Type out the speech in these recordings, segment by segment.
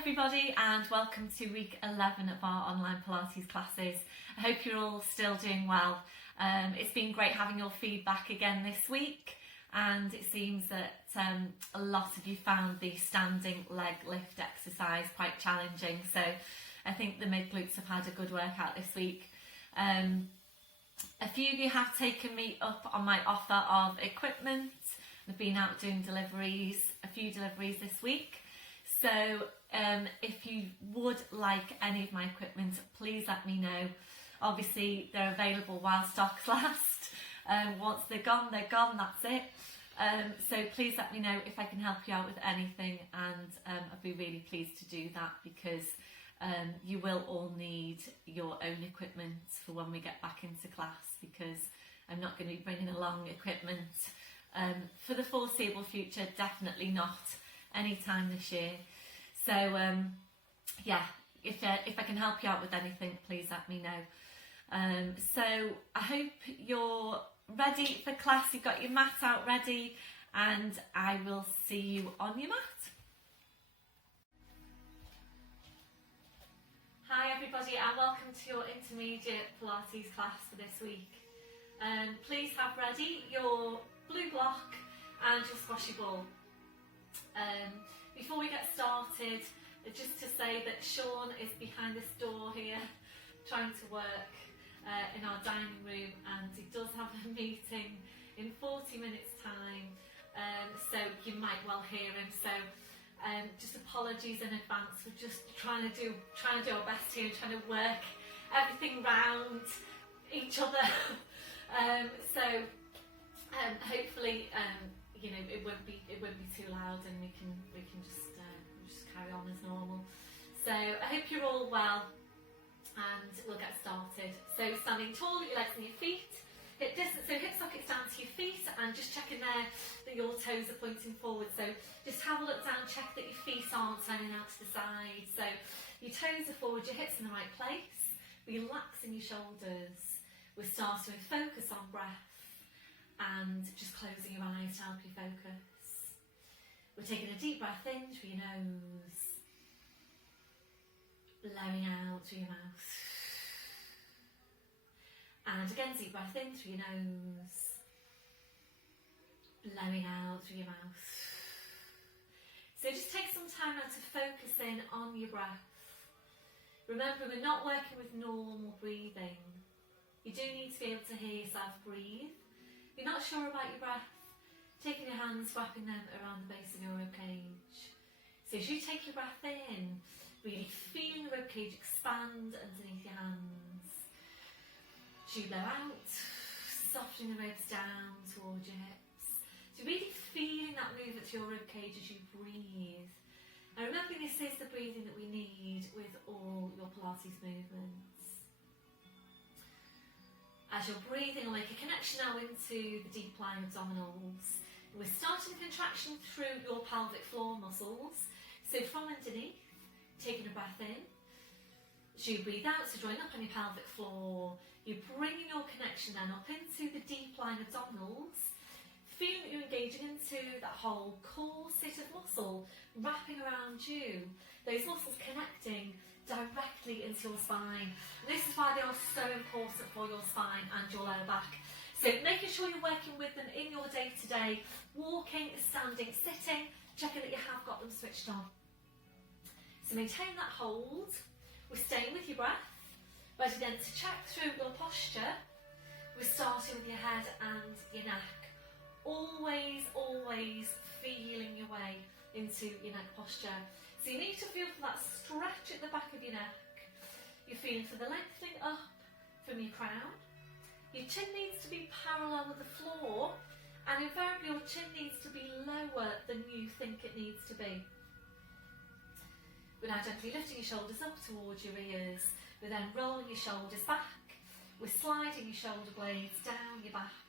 everybody and welcome to week 11 of our online Pilates classes. I hope you're all still doing well. It's been great having your feedback again this week, and it seems that a lot of you found the standing leg lift exercise quite challenging, so I think the mid glutes have had a good workout this week. A few of you have taken me up on my offer of equipment. I've been out doing deliveries, a few deliveries this week. So if you would like any of my equipment, please let me know. Obviously they're available while stocks last. Once they're gone, that's it. So please let me know if I can help you out with anything, and I'd be really pleased to do that, because you will all need your own equipment for when we get back into class, because I'm not going to be bringing along equipment for the foreseeable future, definitely not anytime this year. So yeah, if I can help you out with anything, please let me know. So I hope you're ready for class, you've got your mat out ready, and I will see you on your mat. Hi everybody, and welcome to your intermediate Pilates class for this week. Please have ready your blue block and your squashy ball. Before we get started, just to say that Sean is behind this door here trying to work in our dining room, and he does have a meeting in 40 minutes time, so you might well hear him. So just apologies in advance. We're just trying to do our best here, trying to work everything round each other. So hopefully you know, it won't be too loud, and we can just carry on as normal. So I hope you're all well, and we'll get started. So standing tall, your legs and your feet, hip distance, so hip sockets down to your feet, and just checking there that your toes are pointing forward. So just have a look down, check that your feet aren't turning out to the side. So your toes are forward, your hips in the right place, relaxing your shoulders. We're starting with focus on breath, and just closing your eyes to help you focus. We're taking a deep breath in through your nose, blowing out through your mouth. And again, deep breath in through your nose, blowing out through your mouth. So just take some time now to focus in on your breath. Remember, we're not working with normal breathing. You do need to be able to hear yourself breathe. If you're not sure about your breath, taking your hands, wrapping them around the base of your ribcage. So as you take your breath in, really feeling the ribcage expand underneath your hands. As you blow out, softening the ribs down towards your hips. So really feeling that movement to your ribcage as you breathe. And remember, this is the breathing that we need with all your Pilates movements. As you're breathing, I'll make a connection now into the deep lying abdominals. We're starting the contraction through your pelvic floor muscles. So from underneath, taking a breath in. As you breathe out, so drawing up on your pelvic floor, you're bringing your connection then up into the deep lying abdominals. Feeling that you're engaging into that whole corset of muscle wrapping around you. Those muscles connecting directly into your spine. And this is why they are so important for your spine and your lower back. So making sure you're working with them in your day-to-day, walking, standing, sitting, checking that you have got them switched on. So maintain that hold. We're staying with your breath. Ready then to check through your posture. We're starting with your head and your neck. Always, always feeling your way into your neck posture. So you need to feel for that stretch at the back of your neck. You're feeling for the lengthening up from your crown. Your chin needs to be parallel with the floor, and invariably your chin needs to be lower than you think it needs to be. We're now gently lifting your shoulders up towards your ears. We're then rolling your shoulders back. We're sliding your shoulder blades down your back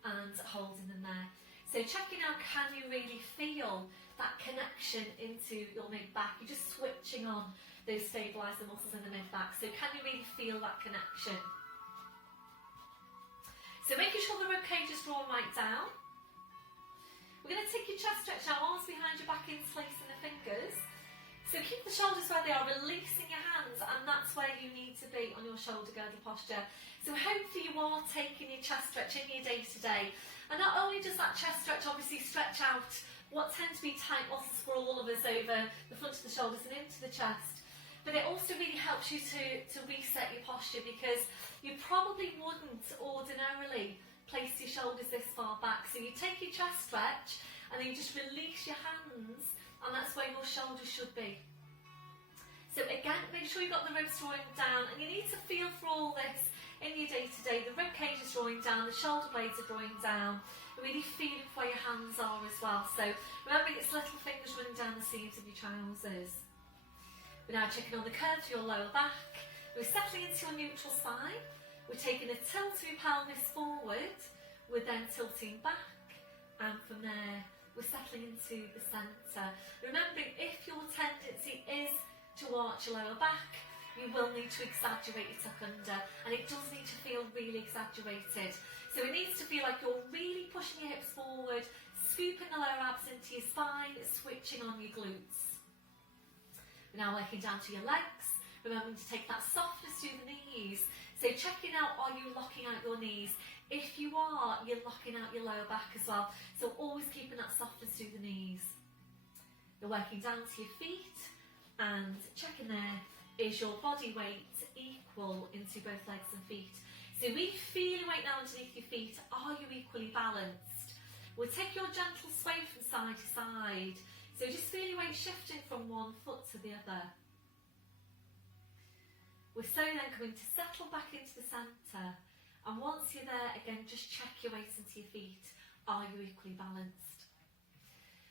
and holding them there. So checking out, can you really feel that connection into your mid-back? You're just switching on those stabiliser muscles in the mid-back. So can you really feel that connection? So making sure the ribcage is drawn right down. We're going to take your chest stretch out, arms behind your back, interlacing the fingers. So keep the shoulders where they are, releasing your hands, and that's where you need to be on your shoulder girdle posture. So hopefully you are taking your chest stretch in your day to day. And not only does that chest stretch obviously stretch out what tend to be tight muscles for all of us over the front of the shoulders and into the chest, but it also really helps you to reset your posture, because you probably wouldn't ordinarily place your shoulders this far back. So you take your chest stretch and then you just release your hands, and that's where your shoulders should be. So again, make sure you've got the ribs drawing down, and you need to feel for all this in your day to day. The rib cage is drawing down, the shoulder blades are drawing down, really feeling where your hands are as well. So remembering it's little fingers running down the sleeves of your trousers. We're now checking on the curve of your lower back. We're settling into your neutral spine. We're taking a tilt of your pelvis forward. We're then tilting back, and from there we're settling into the centre. Remembering, if your tendency is to arch your lower back, you will need to exaggerate your tuck under, and it does need to feel really exaggerated. So it needs to feel like you're really pushing your hips forward, scooping the lower abs into your spine, switching on your glutes. We're now working down to your legs, remembering to take that softness through the knees. So checking out, are you locking out your knees? If you are, you're locking out your lower back as well. So always keeping that softness through the knees. You're working down to your feet, and checking there, is your body weight equal into both legs and feet? So we feel your weight now underneath your feet. Are you equally balanced? We'll take your gentle sway from side to side. So just feel your weight shifting from one foot to the other. We're slowly then going to settle back into the centre. And once you're there, again, just check your weight into your feet. Are you equally balanced?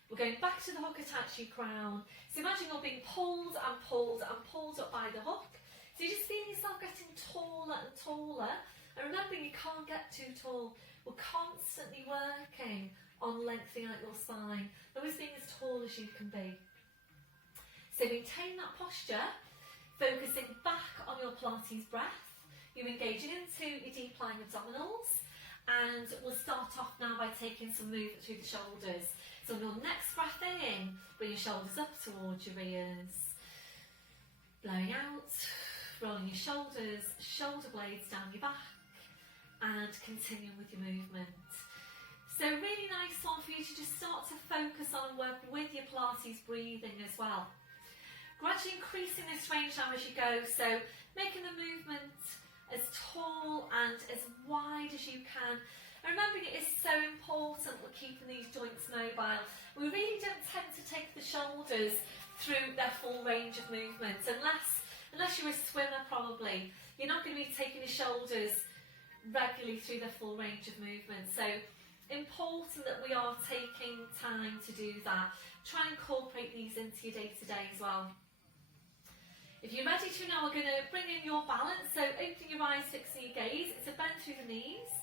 We're going back to the hook attached to your crown. So imagine you're being pulled and pulled and pulled up by the hook. So you're just feeling yourself getting taller and taller. And remembering, you can't get too tall. We're constantly working on lengthening out your spine, always being as tall as you can be. So maintain that posture, focusing back on your Pilates breath. You're engaging into your deep lying abdominals, and we'll start off now by taking some movement through the shoulders. So on your next breath in, bring your shoulders up towards your ears, blowing out, rolling your shoulders, shoulder blades down your back, and continuing with your movement. So really nice one for you to just start to focus on working with your Pilates breathing as well. Gradually increasing this range now as you go, so making the movement as tall and as wide as you can. And remembering, it is so important we're keeping these joints mobile. We really don't tend to take the shoulders through their full range of movements, unless you're a swimmer probably. You're not going to be taking your shoulders regularly through their full range of movement. So important that we are taking time to do that. Try and incorporate these into your day to day as well. If you're ready to now, we're going to bring in your balance. So opening your eyes, fixing your gaze. It's a bend through the knees.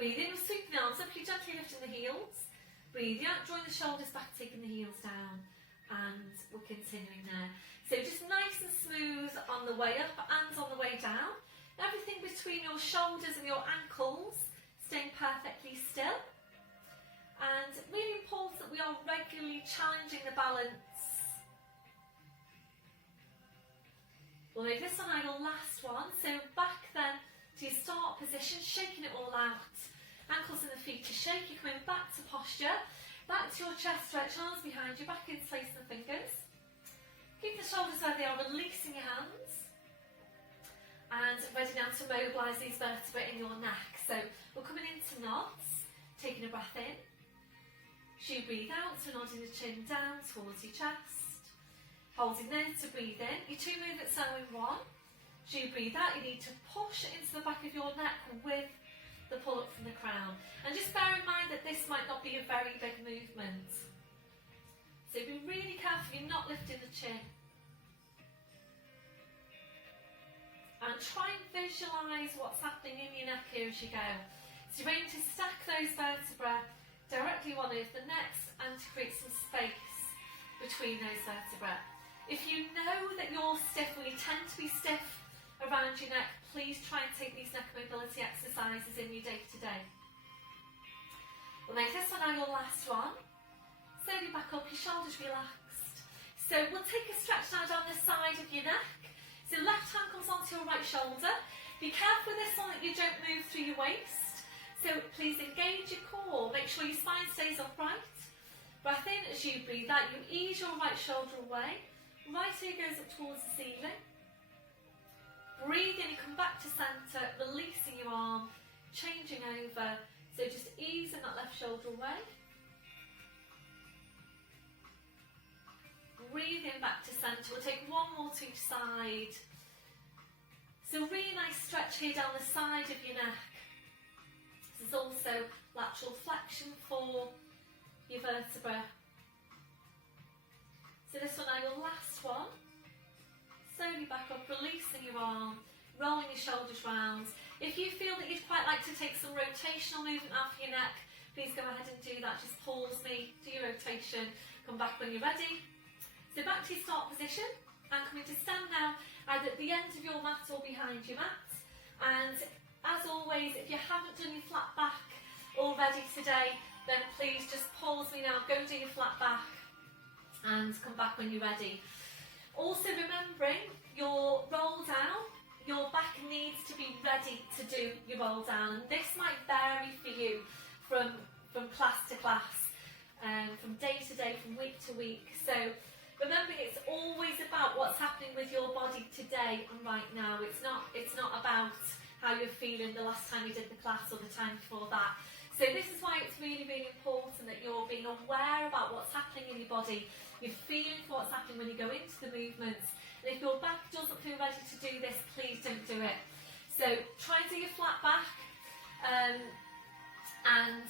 Breathe in, we're sweeping the arms up, you're gently lifting the heels. Breathe out, drawing the shoulders back, taking the heels down. And we're continuing there. So just nice and smooth on the way up and on the way down. Everything between your shoulders and your ankles staying perfectly still. And really important that we are regularly challenging the balance. We'll move this one now, your last one. So back then to your start position, shaking it all out. Ankles and the feet to shake. You're coming back to posture. Back to your chest stretch, arms behind you, back into place the fingers. Keep the shoulders where they are, releasing your hands. And ready now to mobilise these vertebrae in your neck. So we're coming into nods, taking a breath in. As you breathe out, so nodding the chin down towards your chest. Holding there to breathe in. Your two movements are in one. As you breathe out, you need to push into the back of your neck with the pull up from the crown. And just bear in mind that this might not be a very big movement. So be really careful you're not lifting the chin. And try and visualise what's happening in your neck here as you go. So you're aiming to stack those vertebrae directly one over the next and to create some space between those vertebrae. If you know that you're stiff or you tend to be stiff around your neck, please try and take these neck mobility exercises in your day to day. We'll make this one now your last one. Slowly back up, your shoulders relaxed. So we'll take a stretch now down the side of your neck. So left hand comes onto your right shoulder. Be careful with this one that you don't move through your waist. So please engage your core, make sure your spine stays upright. Breath in as you breathe out, you ease your right shoulder away. Right ear goes up towards the ceiling. Breathe in and come back to centre, releasing your arm, changing over. So just easing that left shoulder away. Breathe in back to centre. We'll take one more to each side. So really nice stretch here down the side of your neck. This is also lateral flexion for your vertebra. So this one now, your last one. Slowly back up, releasing your arm, rolling your shoulders round. If you feel that you'd quite like to take some rotational movement out of your neck, please go ahead and do that. Just pause me, do your rotation, come back when you're ready. So back to your start position, and coming to stand now either at the end of your mat or behind your mat. And as always, if you haven't done your flat back already today, then please just pause me now, go do your flat back and come back when you're ready. Also remembering your roll down, your back needs to be ready to do your roll down. This might vary for you from class to class, from day to day, from week to week. So remembering it's always about what's happening with your body today and right now. It's not about how you're feeling the last time you did the class or the time before that. So this is why it's really, really important that you're being aware about what's happening in your body. You're feeling for what's happening when you go into the movements. And if your back doesn't feel ready to do this, please don't do it. So try and do your flat back, and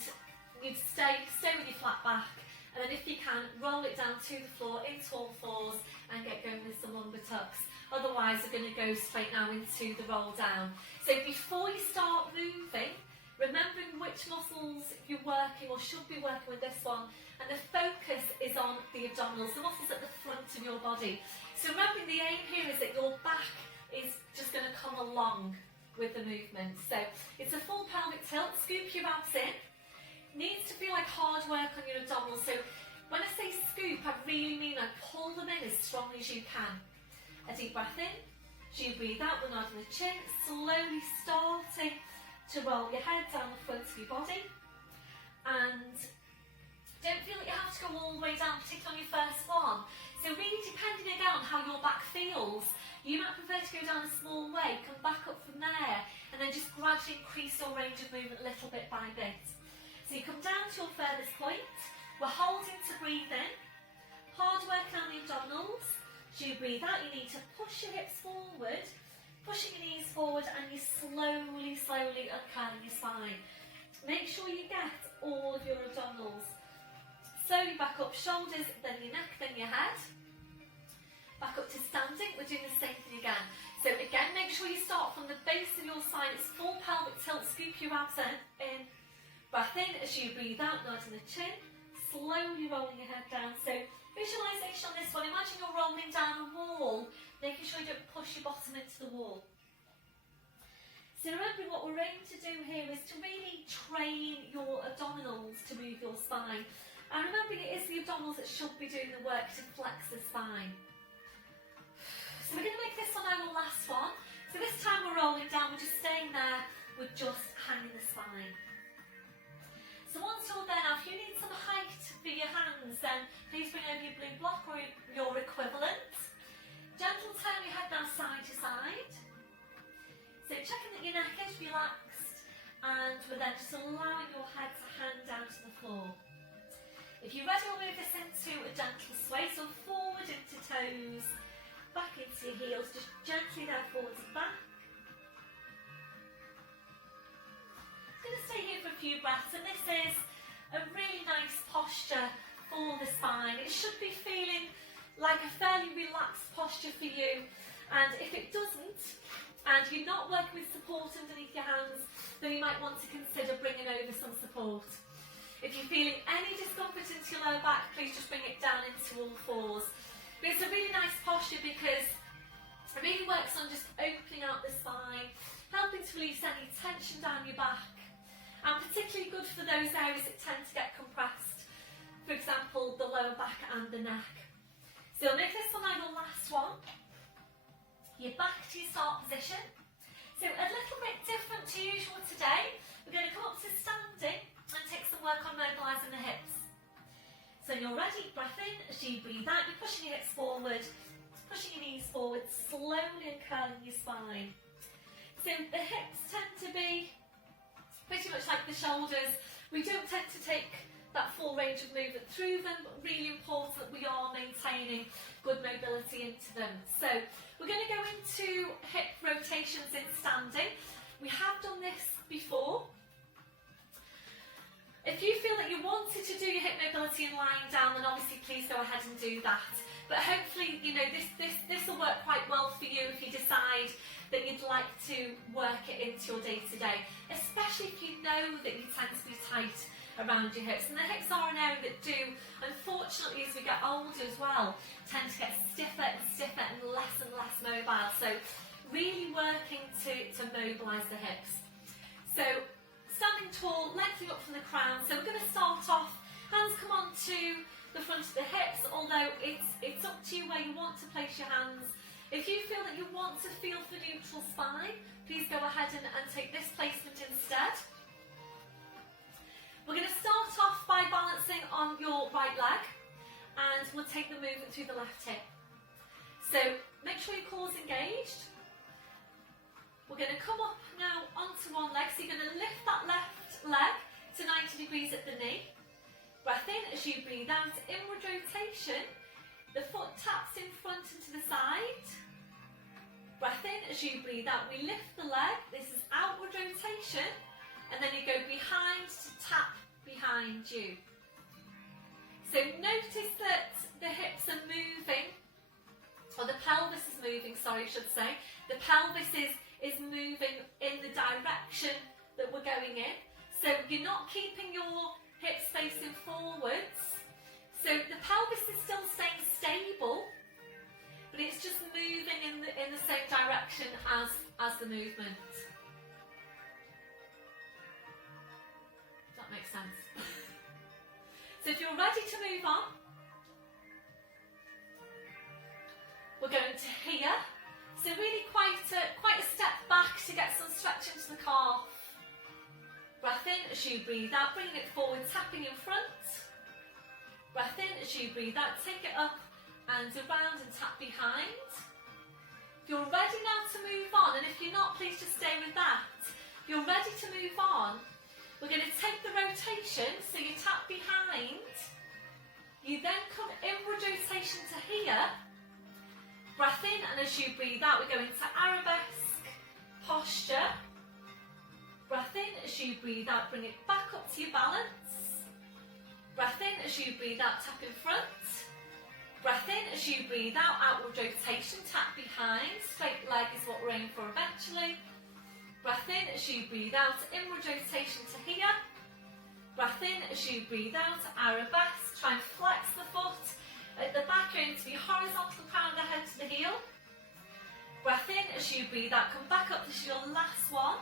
you'd stay with your flat back. And then if you can, roll it down to the floor into all fours and get going with some lumbar tucks. Otherwise, we're going to go straight now into the roll down. So before you start moving, remembering which muscles you're working or should be working with this one, and the focus is on the abdominals, the muscles at the front of your body. So remembering the aim here is that your back is just going to come along with the movement. So it's a full pelvic tilt, scoop your abs in. Needs to feel like hard work on your abdominals. So when I say scoop, I really mean I pull them in as strong as you can. A deep breath in, as you breathe out, the nod of the chin, slowly starting to roll your head down the front of your body. And don't feel that you have to go all the way down, particularly on your first one. So really depending again on how your back feels, you might prefer to go down a small way, come back up from there, and then just gradually increase your range of movement little bit by bit. So you come down to your furthest point, we're holding to breathe in, hard work on the abdominals. As you breathe out, you need to push your hips forward, pushing your knees forward, and you slowly uncurling your spine. Make sure you get all of your abdominals. Slowly back up, shoulders, then your neck, then your head. Back up to standing, we're doing the same thing again. So again, make sure you start from the base of your spine, it's full pelvic tilt, scoop your abs in. Breath in as you breathe out, nodding the chin, slowly rolling your head down. So visualisation on this one, imagine you're rolling down a wall, making sure you don't push your bottom into the wall. So remember what we're aiming to do here is to really train your abdominals to move your spine. And remembering it is the abdominals that should be doing the work to flex the spine. So we're going to make this one our last one. So this time we're rolling down, we're just staying there, we're just hanging the spine. So once you're there now, if you need some height for your hands, then please bring over your blue block or your equivalent. Gentle turn your head now side to side. So checking that your neck is relaxed, and we're then just allowing your head to hang down to the floor. If you're ready, we'll move this into a gentle sway, so forward into toes, back into your heels, just gently there forwards and back. I'm going to stay here for a few breaths, and this is a really nice posture for the spine. It should be feeling like a fairly relaxed posture for you, and if it doesn't, and you're not working with support underneath your hands, then you might want to consider bringing over some support. If you're feeling any discomfort into your lower back, please just bring it down into all fours. But it's a really nice posture because it really works on just opening out the spine, helping to release any tension down your back, and particularly good for those areas that tend to get compressed, for example, the lower back and the neck. So you'll make this one now your last one. You're back to your start position. So a little bit different to usual today. We're going to come up to standing and take some work on mobilising the hips. So when you're ready, breath in, as you breathe out, you're pushing your hips forward, pushing your knees forward, slowly and curling your spine. So the hips tend to be pretty much like the shoulders. We don't tend to take that full range of movement through them, but really important that we are maintaining good mobility into them. So we're going to go into hip rotations in standing. We have done this before. If you feel that you wanted to do your hip mobility in lying down, then obviously please go ahead and do that. But hopefully, you know, this will work quite well for you if you decide that you'd like to work it into your day-to-day, especially if you know that you tend to be tight around your hips. And the hips are an area that do, unfortunately, as we get older as well, tend to get stiffer and less mobile. So really working to mobilise the hips. So standing tall, lengthening up from the crown. So we're going to start off, hands come on to the front of the hips, although it's up to you where you want to place your hands. If you feel that you want to feel for neutral spine, please go ahead and take this placement instead. We're going to start off by balancing on your right leg, and we'll take the movement through the left hip. So make sure your core's engaged. We're going to come up now onto one leg, so you're going to lift that left leg to 90 degrees at the knee. Breath in as you breathe out, inward rotation. The foot taps in front and to the side. Breath in as you breathe out, we lift the leg. This is outward rotation. And then you go behind to tap behind you. So notice that the hips are moving, or the pelvis is moving, sorry, I should say. The pelvis is moving in the direction that we're going in. So you're not keeping your hips facing forwards. So the pelvis is still staying stable, but it's just moving in the same direction as the movement. Makes sense. So if you're ready to move on, we're going to here. So really quite a step back to get some stretch into the calf. Breath in as you breathe out, bringing it forward, tapping in front. Breath in as you breathe out, take it up and around and tap behind. If you're ready now to move on, and if you're not, please just stay with that. If you're ready to move on, we're going to take the rotation, so you tap behind, you then come inward rotation to here, breath in, and as you breathe out, we go into arabesque posture, breath in, as you breathe out, bring it back up to your balance, breath in, as you breathe out, tap in front, breath in, as you breathe out, outward rotation, tap behind, straight leg is what we're aiming for eventually. Breath in as you breathe out, inward rotation to here. Breath in as you breathe out, arabesque. Try and flex the foot at the back, going to be horizontal, crown the head to the heel. Breath in as you breathe out, come back up, this is your last one.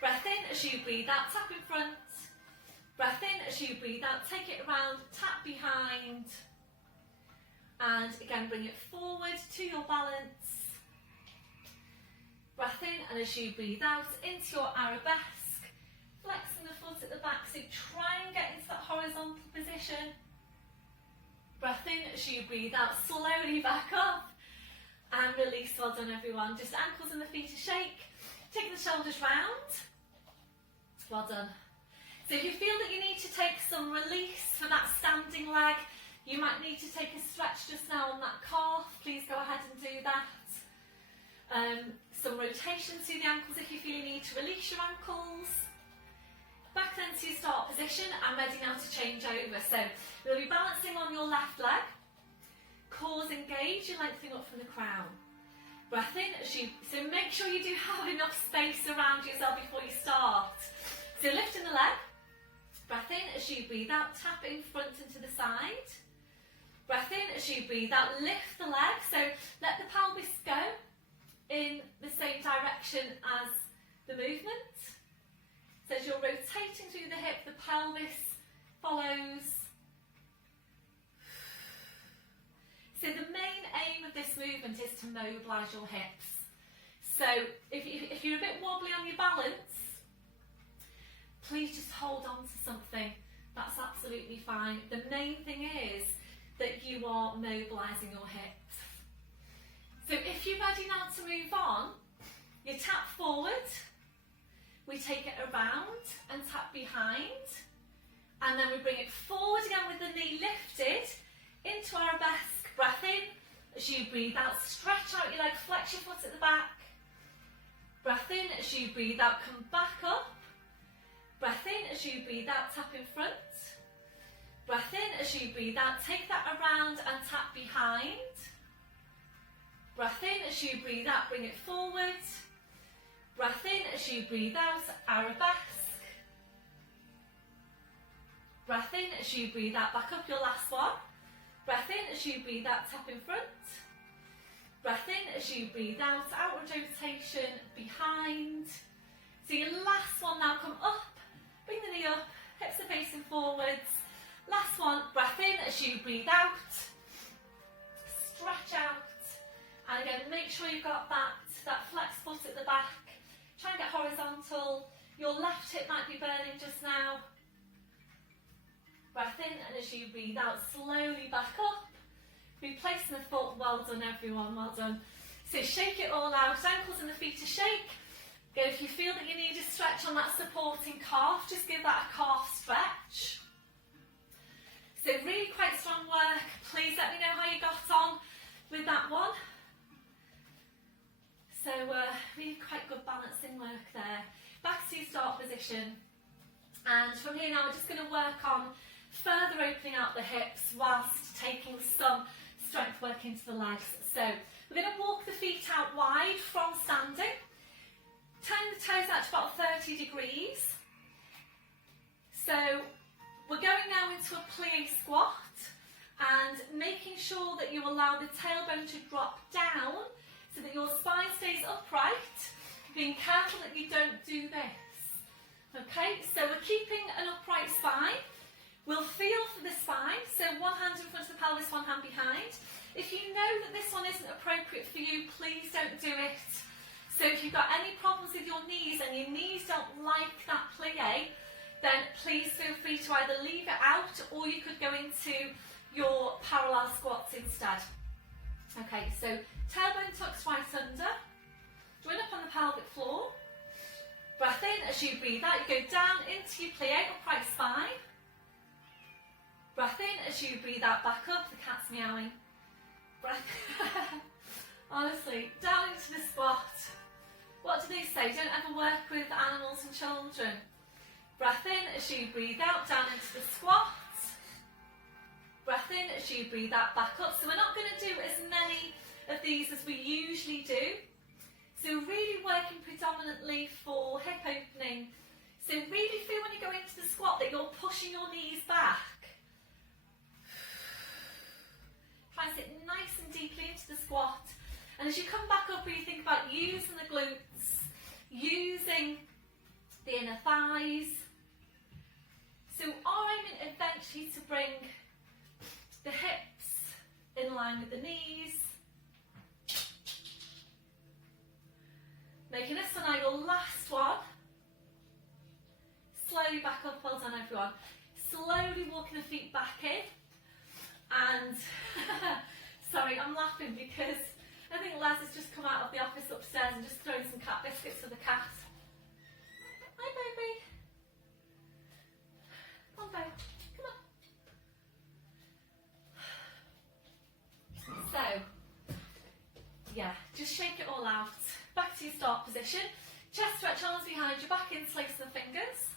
Breath in as you breathe out, tap in front. Breath in as you breathe out, take it around, tap behind. And again, bring it forward to your balance. Breath in, and as you breathe out, into your arabesque, flexing the foot at the back, so try and get into that horizontal position. Breath in, as you breathe out, slowly back up, and release. Well done everyone, just ankles and the feet a shake, take the shoulders round, well done. So if you feel that you need to take some release for that standing leg, you might need to take a stretch just now on that calf, please go ahead and do that. Some rotation through the ankles if you feel you need to release your ankles. Back then to your start position, and ready now to change over. So you'll be balancing on your left leg, core's engaged, you're lengthening up from the crown. Breath in, so make sure you do have enough space around yourself before you start. So lifting the leg, breath in as you breathe out, tap in front and to the side. Breath in as you breathe out, lift the leg, so let the pelvis go in the same direction as the movement. So as you're rotating through the hip, the pelvis follows. So is to mobilise your hips. So if you're a bit wobbly on your balance, please just hold on to something. That's absolutely fine. The main thing is that you are mobilising your hips. So if you're ready now to move on, you tap forward, we take it around and tap behind, and then we bring it forward again with the knee lifted into arabesque. Breath in. As you breathe out, stretch out your leg, flex your foot at the back. Breath in. As you breathe out, come back up. Breath in. As you breathe out, tap in front. Breath in. As you breathe out, take that around and tap behind. Breath in. As you breathe out, bring it forward. Breath in. As you breathe out, arabesque. Breath in. As you breathe out, back up, your last one. Breath in. As you breathe out, tap in front. Breath in. As you breathe out, outward rotation behind. So your last one now, come up, bring the knee up, hips are facing forwards. Last one, breath in. As you breathe out, stretch out. And again, make sure you've got that flexed foot at the back. Try and get horizontal. Your left hip might be burning just now. Breath in, and as you breathe out, slowly back up. Replacing the foot. Well done, everyone, well done. So shake it all out, ankles and the feet to shake. Go, if you feel that you need a stretch on that supporting calf, just give that a calf stretch. So really quite strong work. Please let me know how you got on with that one. So really quite good balancing work there. Back to start position. And from here now we're just going to work on further opening out the hips whilst taking some strength work into the legs. So we're going to walk the feet out wide from standing. Turn the toes out to about 30 degrees. So we're going now into a plie squat and making sure that you allow the tailbone to drop down so that your spine stays upright, being careful that you don't do this. Okay, so we're keeping an upright spine. We'll feel for the spine, so one hand in front of the pelvis, one hand behind. If you know that this one isn't appropriate for you, please don't do it. So if you've got any problems with your knees and your knees don't like that plie, then please feel free to either leave it out or you could go into your parallel squats instead. Okay, so tailbone tucks right under, join up on the pelvic floor. Breath in, as you breathe out, you go down into your plie, upright spine. Breath in, as you breathe out, back up, the cat's meowing. Breath, honestly, down into the squat. What do they say? Don't ever work with animals and children. Breath in, as you breathe out, down into the squat. Breath in, as you breathe out, back up. So we're not going to do as many of these as we usually do. So really working predominantly for hip opening. So really feel when you go into the squat that you're pushing your knees back. Try and sit nice and deeply into the squat. And as you come back up, you think about using the glutes, using the inner thighs. So our aim eventually to bring the hips in line with the knees. Making this one now your last one. Slowly back up, well done everyone. Slowly walking the feet back in. And, sorry, I'm laughing because I think Les has just come out of the office upstairs and just thrown some cat biscuits for the cat. Hi baby. Come on babe, come on. So, yeah, just shake it all out. Back to your start position. Chest stretch, arms behind your back, interlace the fingers.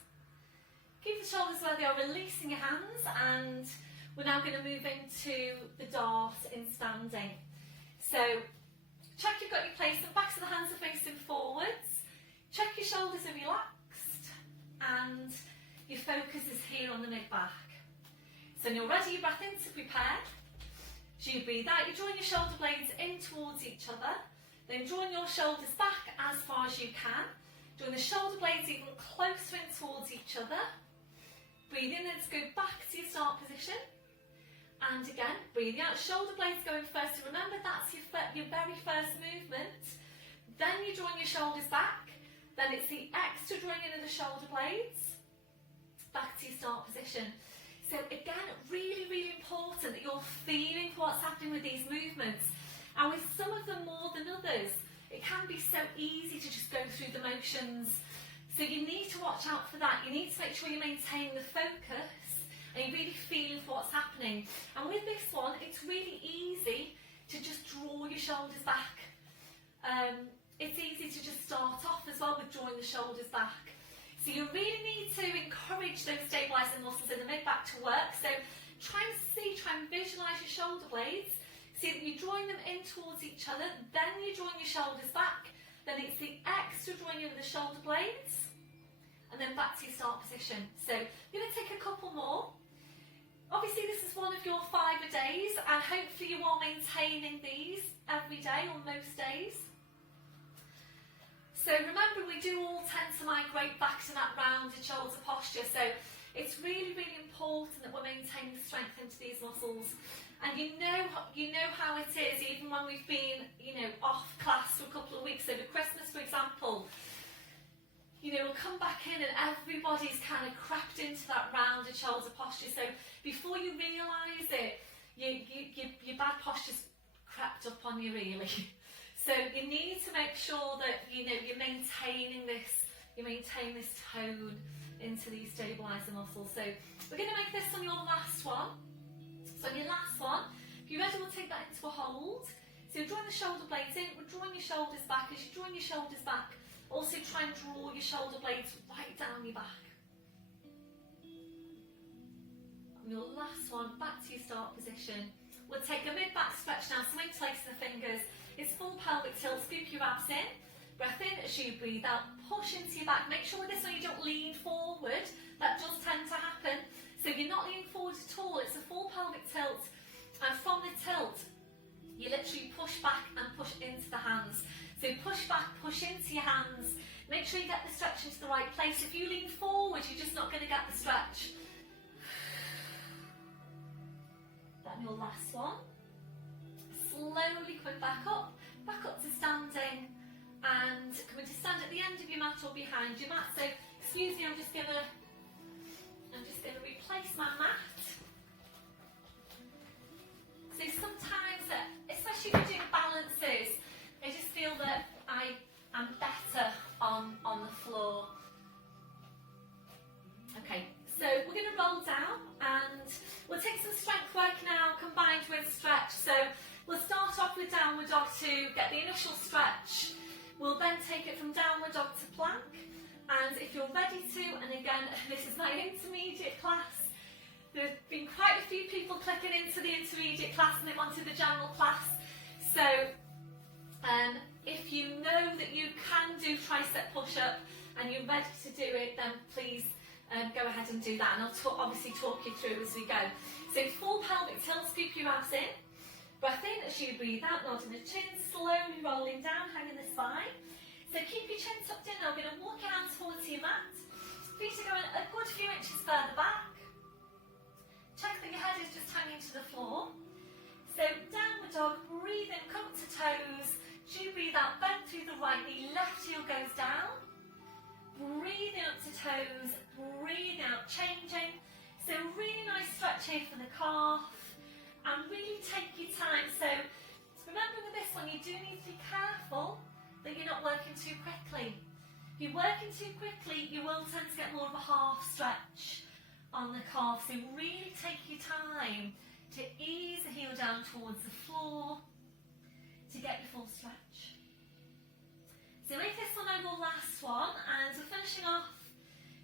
Keep the shoulders where they are, releasing your hands, and we're now going to move into the dart in standing. So check you've got your placement, backs of the hands are facing forwards. Check your shoulders are relaxed and your focus is here on the mid-back. So when you're ready, you breath in to prepare. As you breathe out, you're drawing your shoulder blades in towards each other. Then drawing your shoulders back as far as you can. Drawing the shoulder blades even closer in towards each other. Breathe in, let's go back to your start position. And again, breathing out, shoulder blades going first. So remember, that's your very first movement. Then you're drawing your shoulders back. Then it's the extra drawing in of the shoulder blades. Back to your start position. So again, really, really important that you're feeling what's happening with these movements. And with some of them more than others, it can be so easy to just go through the motions. So you need to watch out for that. You need to make sure you're maintaining the focus and you're really feeling what's happening. And with this one, it's really easy to just draw your shoulders back. It's easy to just start off as well with drawing the shoulders back. So you really need to encourage those stabilising muscles in the mid-back to work. So try and visualise your shoulder blades. See that you're drawing them in towards each other, then you're drawing your shoulders back, then it's the extra drawing in of the shoulder blades, and then back to your start position. So you're going to take a couple more. Obviously this is one of your 5 days, and hopefully you are maintaining these every day or most days. So remember, we do all tend to migrate back to that rounded shoulder posture, so it's really, really important that we're maintaining strength into these muscles. And you know how it is, even when we've been, off class for a couple of weeks, over Christmas, for example, we'll come back in and everybody's kind of crept into that rounded shoulder posture. So before you realise it, your bad posture's crept up on you, really. So you need to make sure that, you're maintaining this tone into these stabiliser muscles. So we're going to make this on your last one. So on your last one, if you're ready, we'll take that into a hold. So you're drawing the shoulder blades in, we're drawing your shoulders back. As you're drawing your shoulders back, also try and draw your shoulder blades right down your back. On your last one, back to your start position. We'll take a mid-back stretch now, so interlace the fingers. It's full pelvic tilt, scoop your abs in. Breath in as you breathe out, push into your back. Make sure with this one you don't lean forward. That does tend to happen. So if you're not leaning forward at all, it's a full pelvic tilt. And from the tilt, you literally push back and push into the hands. So push back, push into your hands. Make sure you get the stretch into the right place. If you lean forward, you're just not going to get the stretch. Then your last one. Slowly coming back up to standing, and coming to stand at the end of your mat or behind your mat. So excuse me, I'm just gonna replace my mat. So sometimes, especially if you're doing balances, I just feel that I am better on the floor. Okay, so we're going to roll down and we'll take some strength work now combined with stretch. So we'll start off with downward dog to get the initial stretch. We'll then take it from downward dog to plank. And if you're ready to, and again, this is my intermediate class, there's been quite a few people clicking into the intermediate class and they wanted the general class. So if you know that you can do tricep push-up and you're ready to do it, then please go ahead and do that. And I'll obviously talk you through as we go. So full pelvic tilt, scoop your abs in. Breath in as you breathe out, nodding the chin, slowly rolling down, hanging the spine. So keep your chin tucked in. Now we're going to walk your hands forward to your mat. Feet are going a good few inches further back. Check that your head is just hanging to the floor. So downward dog, breathe in, come to toes. As you breathe out, bend through the right knee, left heel goes down. Breathing up to toes, breathing out, changing. So really nice stretch here for the calf. And really take your time. So remember with this one, you do need to be careful that you're not working too quickly. If you're working too quickly, you will tend to get more of a half stretch on the calf. So really take your time to ease the heel down towards the floor to get your full stretch. So make this one our last one, and we're finishing off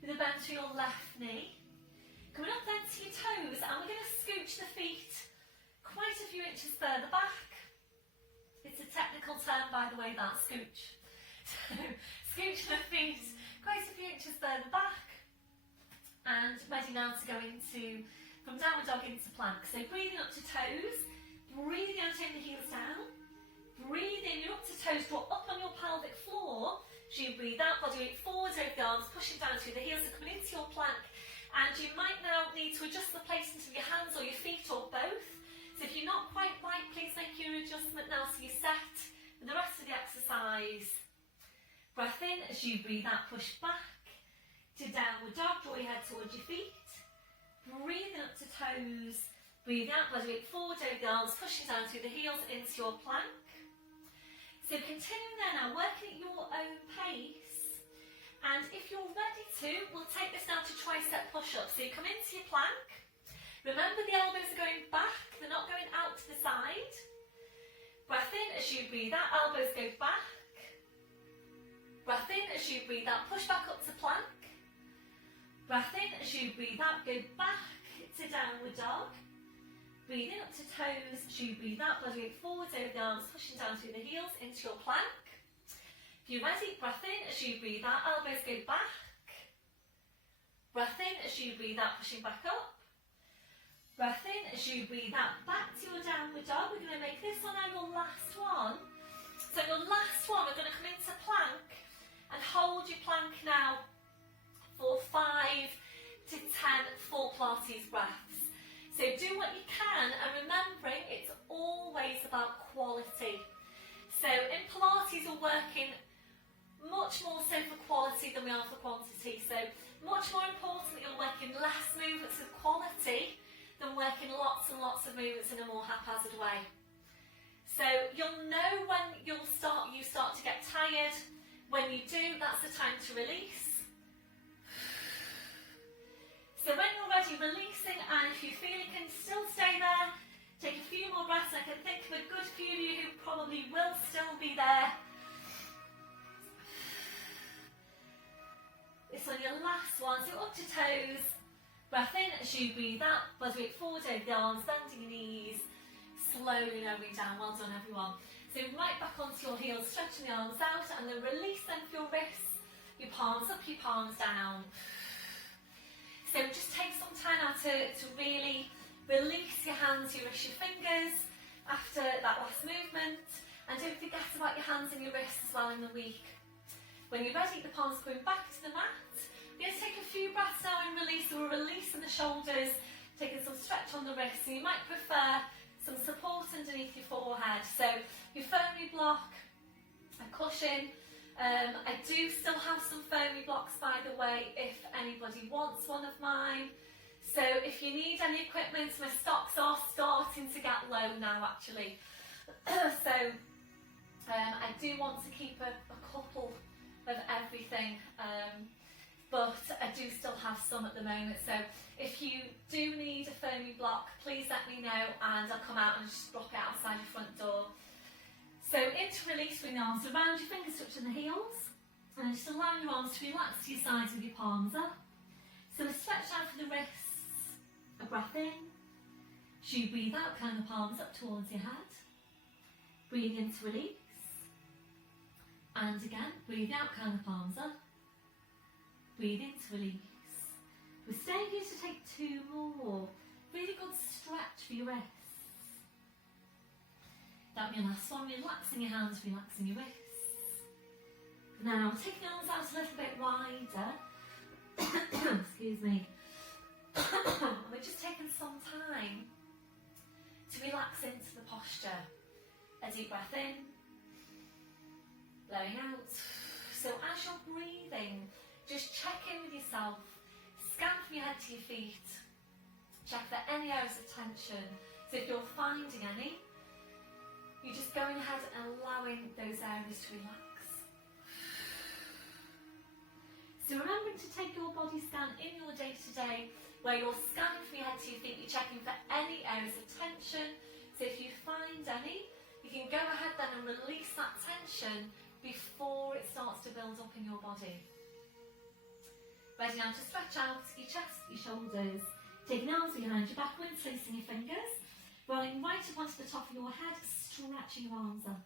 with a bend to your left knee. Coming up then to your toes, and we're going to scooch the feet quite a few inches further back. It's a technical term, by the way, that scooch. So scooch the feet quite a few inches further back, and ready now to go from downward dog into plank. So breathing up to toes, breathing out, take the heels down, breathe in, you're up to toes, draw up on your pelvic floor. As you breathe out, body weight forwards over the arms, pushing down through the heels, and coming into your plank. And you might now need to adjust the placement of your hands or your feet or both. you're not quite right, please make your adjustment now so you're set for the rest of the exercise. Breath in as you breathe out, push back to downward dog, draw your head towards your feet. Breathing up to toes, breathe out, as you forward over the arms, pushing down through the heels into your plank. So continuing there now, working at your own pace. And if you're ready to, we'll take this now to tricep push-up. So you come into your plank. Remember the elbows are going back, they're not going out to the side. Breath in as you breathe out, elbows go back. Breath in as you breathe out, push back up to plank. Breath in as you breathe out, go back to downward dog. Breathe in up to toes as you breathe out, blooding forwards over the arms, pushing down through the heels into your plank. If you're ready, breath in as you breathe out, elbows go back. Breath in as you breathe out, pushing back up. Breath in as you breathe out, back to your downward dog. We're going to make this one now your last one. So your last one, we're going to come into plank and hold your plank now for 5 to 10 full Pilates breaths. So do what you can, and remembering it's always about quality. So in Pilates we're working much more so for quality than we are for quantity. So much more important that you're working less movements with quality than working lots and lots of movements in a more haphazard way. So you'll know when you start to get tired. When you do, that's the time to release. So when you're ready, releasing, and if you feel you can still stay there, take a few more breaths. I can think of a good few of you who probably will still be there. This one, your last one, so up to toes. Breath in as you breathe out, body weight forward over the arms, bending your knees, slowly lowering down. Well done, everyone. So right back onto your heels, stretching the arms out, and then release them for your wrists, your palms up, your palms down. So just take some time now to really release your hands, your wrists, your fingers after that last movement. And don't forget about your hands and your wrists as well in the week. When you're ready, the palms going back to the mat. We're going to take a few breaths now and release. So we're releasing the shoulders, taking some stretch on the wrists. And you might prefer some support underneath your forehead. So your foamy block, a cushion. I do still have some foamy blocks, by the way, if anybody wants one of mine. So if you need any equipment, my stocks are starting to get low now, actually. So I do want to keep a couple of everything, but I do still have some at the moment. So if you do need a foamy block, please let me know, and I'll come out and just drop it outside your front door. So into release, bring the arms around, your fingers touching the heels, and just allowing your arms to relax to your sides with your palms up. So stretch out for the wrists, a breath in. As you breathe out, kind the palms up towards your head. Breathe in to release. And again, breathe out, kind the palms up. Breathe in to release. We're staying here to take 2 more. Really good stretch for your wrists. That'll be your last one, relaxing your hands, relaxing your wrists. Now, taking the arms out a little bit wider. Excuse me. And we're just taking some time to relax into the posture. A deep breath in, blowing out. So as you're breathing, just check in with yourself. Scan from your head to your feet. Check for any areas of tension. So if you're finding any, you're just going ahead and allowing those areas to relax. So remembering to take your body scan in your day-to-day, where you're scanning from your head to your feet, you're checking for any areas of tension. So if you find any, you can go ahead then and release that tension before it starts to build up in your body. Ready now to stretch out your chest, your shoulders, taking arms behind your back, interlacing your fingers, rolling right up onto the top of your head, stretching your arms up.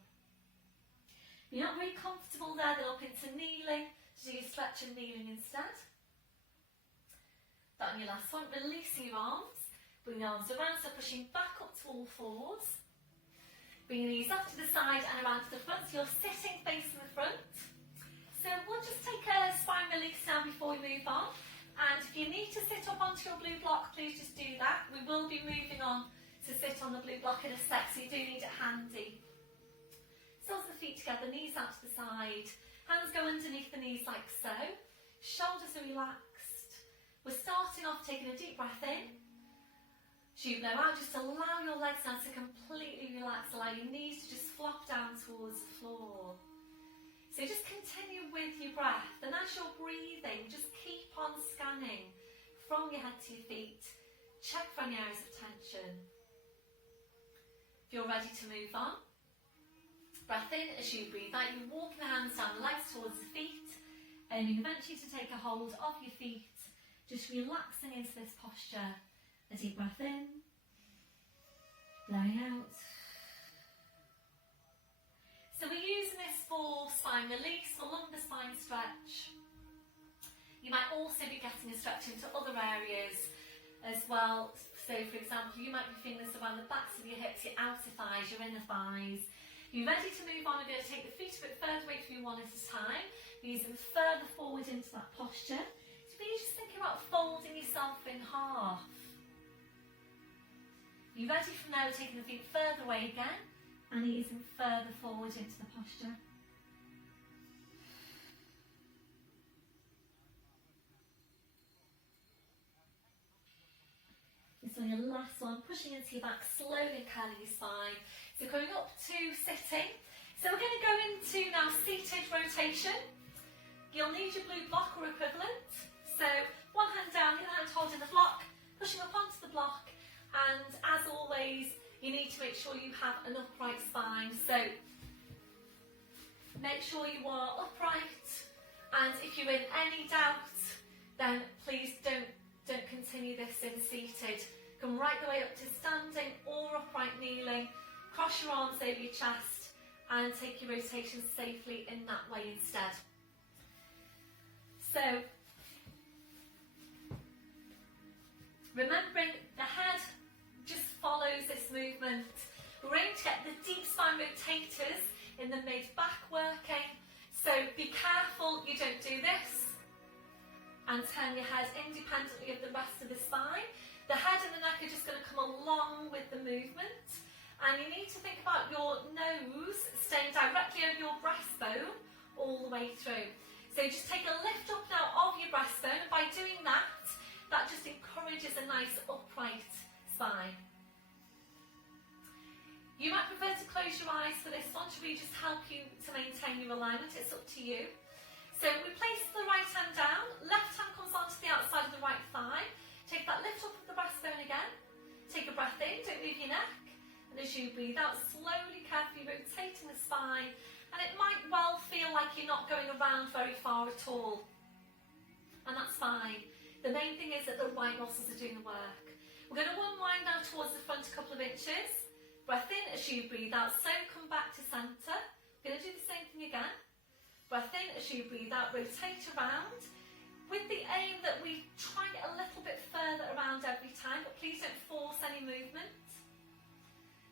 If you're not very comfortable there, then up into kneeling, so do your stretch and kneeling instead. That on your last one, releasing your arms, bring the arms around, so pushing back up to all fours. Bring your knees up to the side and around to the front, so you're sitting facing the front. So we'll just take a spine release now before we move on. And if you need to sit up onto your blue block, please just do that. We will be moving on to sit on the blue block in a sec, so you do need it handy. Soles of the feet together, knees out to the side. Hands go underneath the knees like so. Shoulders are relaxed. We're starting off taking a deep breath in. As you blow out, just allow your legs now to completely relax. Allow your knees to just flop down towards the floor. So just continue with your breath. And as you're breathing, just keep on scanning from your head to your feet. Check for any areas of tension. If you're ready to move on, breath in as you breathe out. You're walking the hands down the legs towards the feet, aiming eventually to take a hold of your feet, just relaxing into this posture. A deep breath in, blowing out. So we're using this for spine release, for lumbar spine stretch. You might also be getting a stretch into other areas as well. So for example, you might be feeling this around the backs of your hips, your outer thighs, your inner thighs. You're ready to move on. We're going to take the feet a bit further away from you one at a time. Use them further forward into that posture. So you're just thinking about folding yourself in half. You're ready from there, taking the feet further away again and easing further forward into the posture. This one, your last one, pushing into your back, slowly curling your spine. So going up to sitting. So we're going to go into now seated rotation. You'll need your blue block or equivalent. So one hand down, the other hand holding the block, pushing up onto the block. And as always, you need to make sure you have an upright spine. So make sure you are upright. And if you're in any doubt, then please don't continue this in seated. Come right the way up to standing or upright kneeling. Cross your arms over your chest and take your rotation safely in that way instead. So remembering the head just follows this movement. We're aiming to get the deep spine rotators in the mid-back working. So be careful you don't do this and turn your head independently of the rest of the spine. The head and the neck are just going to come along with the movement. And you need to think about your nose staying directly over your breastbone all the way through. So just take a lift up now of your breastbone. By doing that, that just encourages a nice upright spine. You might prefer to close your eyes for this one to really just help you to maintain your alignment. It's up to you. So we place the right hand down, left hand comes onto the outside of the right thigh. Take that lift up of the breastbone again. Take a breath in, don't move your neck. And as you breathe out, slowly, carefully rotating the spine. And it might well feel like you're not going around very far at all. And that's fine. The main thing is that the right muscles are doing the work. We're going to unwind now towards the front a couple of inches. Breath in as you breathe out, so come back to centre. We're going to do the same thing again. Breath in as you breathe out, rotate around. With the aim that we try and get a little bit further around every time, but please don't force any movement.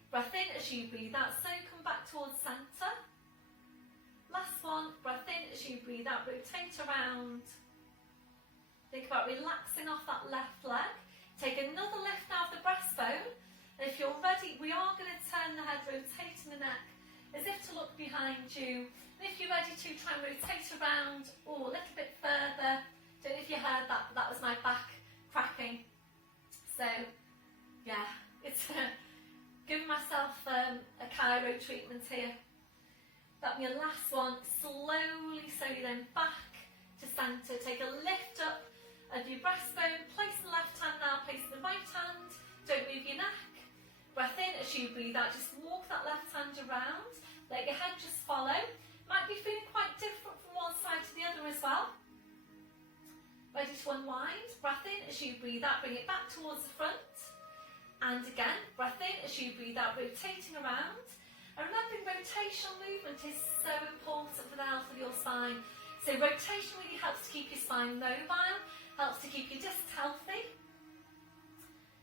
Breath in as you breathe out, so come back towards centre. Last one, breath in as you breathe out, rotate around. Think about relaxing off that left leg. Take another lift now of the breastbone. And if you're ready, we are going to turn the head, rotating the neck as if to look behind you. And if you're ready to try and rotate around or a little bit further. Don't know if you heard that, that was my back cracking. So, yeah, it's giving myself a chiro treatment here. That'll be your last one. Slowly then back to centre. Take a lift up of your breastbone. Place the left hand now, place the right hand. Don't move your neck. Breath in as you breathe out. Just walk that left hand around. Let your head just follow. Might be feeling quite different from one side to the other as well. Ready to unwind. Breath in as you breathe out. Bring it back towards the front. And again, breath in as you breathe out, rotating around. And remembering rotational movement is so important for the health of your spine. So rotation really helps to keep your spine mobile, helps to keep your discs healthy.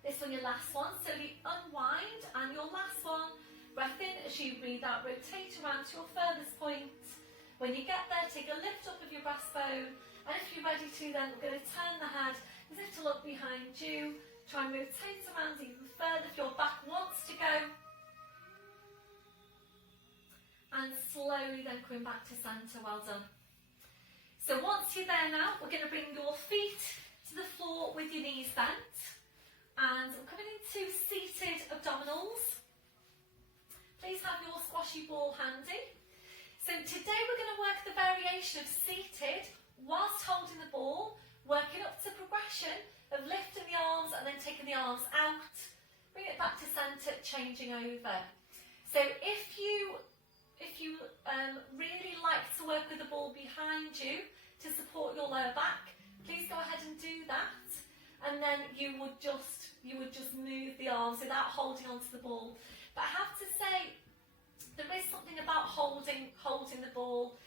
This one, your last one. So the unwind and your last one. Breath in as you breathe out, rotate around to your furthest point. When you get there, take a lift up of your breastbone. And if you're ready to, then we're going to turn the head as if to look behind you. Try and rotate around even further if your back wants to go. And slowly then coming back to centre, well done. So once you're there now, we're going to bring your feet to the floor with your knees bent. And we're coming into seated abdominals. Please have your squashy ball handy. So today we're going to work the variation of seated whilst holding the ball, working up to progression of lifting the arms and then taking the arms out, bring it back to centre, changing over. So if you really like to work with the ball behind you to support your lower back, please go ahead and do that. And then you would just move the arms without holding onto the ball. But I have to say, there is something about holding the ball.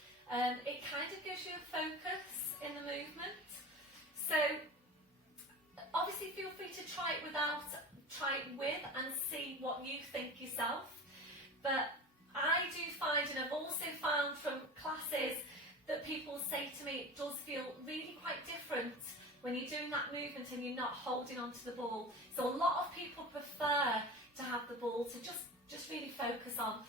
It kind of gives you a focus in the movement. So obviously feel free to try it with and see what you think yourself. But I do find, and I've also found from classes, that people say to me it does feel really quite different when you're doing that movement and you're not holding onto the ball. So a lot of people prefer to have the ball to just really focus on.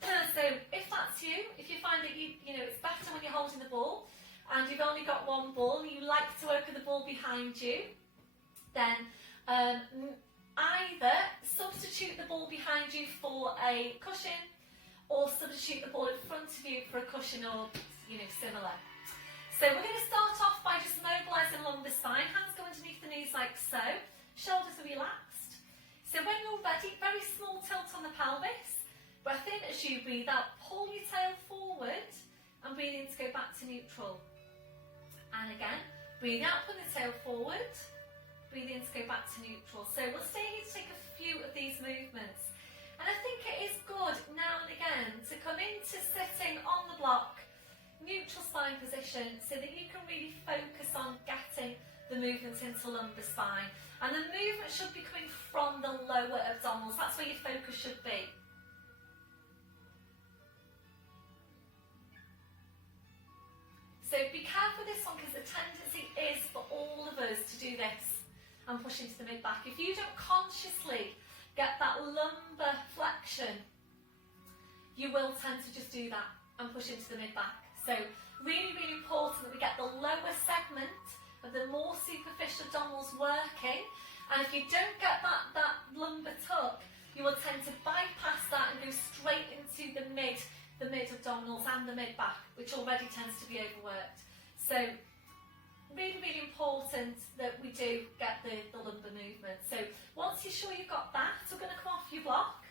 So if that's you, if you find that you know it's better when you're holding the ball and you've only got one ball and you like to work with the ball behind you, then either substitute the ball behind you for a cushion or substitute the ball in front of you for a cushion or similar. So we're going to start off by just mobilising lumbar spine. Hands go underneath the knees like so. Shoulders are relaxed. So when you're ready, very small tilt on the pelvis. Breath in as you breathe out. Pull your tail forward and breathe in to go back to neutral. And again, breathe out, put the tail forward. Breathe in to go back to neutral. So we'll stay here to take a few of these movements. And I think it is good now and again to come into sitting on the block, neutral spine position, so that you can really focus on getting the movements into lumbar spine. And the movement should be coming from the lower abdominals. That's where your focus should be. So be careful with this one, because the tendency is for all of us to do this and push into the mid-back. If you don't consciously get that lumbar flexion, you will tend to just do that and push into the mid-back. So really, really important that we get the lower segment of the more superficial abdominals working. And if you don't get that lumbar tuck, you will tend to bypass that and go straight into the mid abdominals and the mid back, which already tends to be overworked. So really, really important that we do get the lumbar movement. So once you're sure you've got that, we're going to come off your block.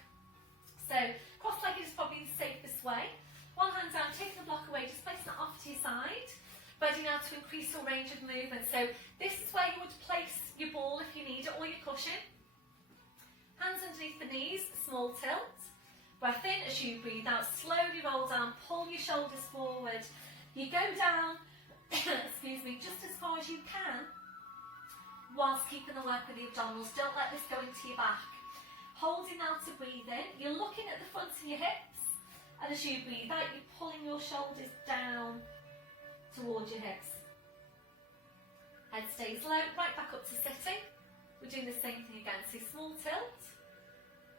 So cross-legged is probably the safest way. One hand down, taking the block away, just placing it off to your side. Ready now to increase your range of movement. So this is where you would place your ball if you need it, or your cushion. Hands underneath the knees, small tilt. Breath in as you breathe out, slowly roll down, pull your shoulders forward. You go down, excuse me, just as far as you can, whilst keeping the work with the abdominals. Don't let this go into your back. Holding now to breathe in. You're looking at the front of your hips. And as you breathe out, you're pulling your shoulders down towards your hips. Head stays low, right back up to sitting. We're doing the same thing again. So small tilt.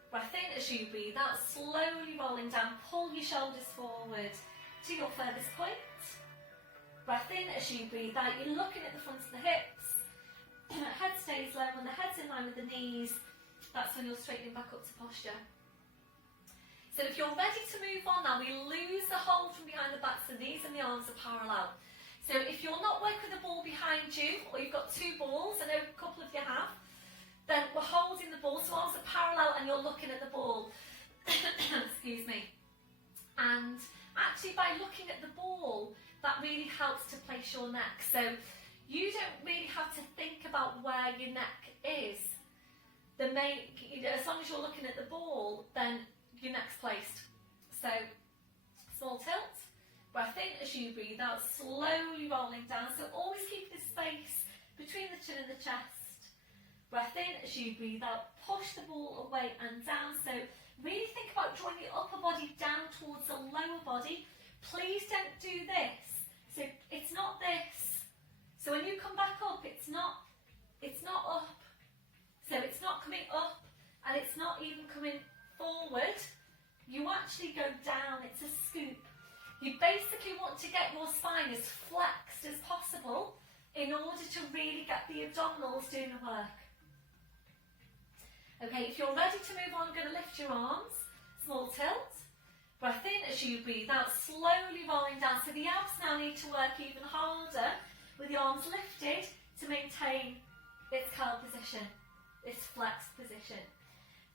Breath in as you breathe out, slowly rolling down. Pull your shoulders forward to your furthest point. Breath in as you breathe out. You're looking at the front of the hips. Head stays low. When the head's in line with the knees, that's when you're straightening back up to posture. So if you're ready to move on now, we lose the hold from behind the back, so the knees and the arms are parallel. So if you're not working with the ball behind you, or you've got two balls, I know a couple of you have, then we're holding the ball, so arms are parallel and you're looking at the ball. Excuse me. And actually by looking at the ball, that really helps to place your neck. So you don't really have to think about where your neck is. As long as you're looking at the ball, then your neck's placed. So small tilt, breath in as you breathe out, slowly rolling down. So always keep this space between the chin and the chest. Breath in as you breathe out, push the ball away and down. So really think about drawing your upper body down towards the lower body. Please don't do this. So it's not this. So when you come back up, it's not up. So it's not coming up and it's not even coming forward. You actually go down, it's a scoop. You basically want to get your spine as flexed as possible in order to really get the abdominals doing the work. Okay, if you're ready to move on, I'm going to lift your arms, small tilt. Breath in as you breathe out, slowly rolling down. So the abs now need to work even harder with the arms lifted to maintain its curl position, its flexed position.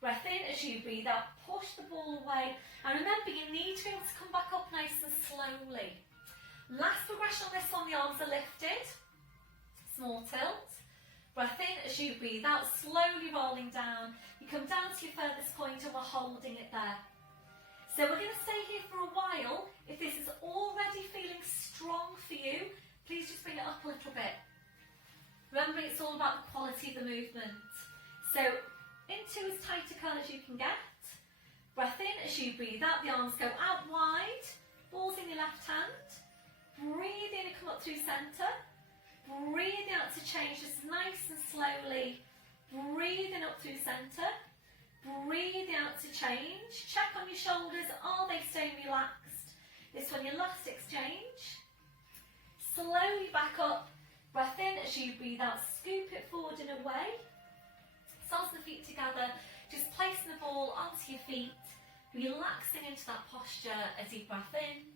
Breath in as you breathe out, push the ball away. And remember, you need to be able to come back up nice and slowly. Last progression on this one, the arms are lifted. Small tilt. Breath in as you breathe out, slowly rolling down. You come down to your furthest point and we're holding it there. So we're going to stay here for a while. If this is already feeling strong for you, please just bring it up a little bit. Remember, it's all about the quality of the movement. So into as tight a curl as you can get. Breath in as you breathe out, the arms go out wide, balls in your left hand. Breathe in and come up through centre. Breathe out to change just nice and slowly. Breathe in up through centre. Breathe out to change. Check on your shoulders, are they staying relaxed? This one, your last exchange. Slowly back up. Breath in as you breathe out, scoop it forward and away. Soles of the feet together, just placing the ball onto your feet, relaxing into that posture as you breath in,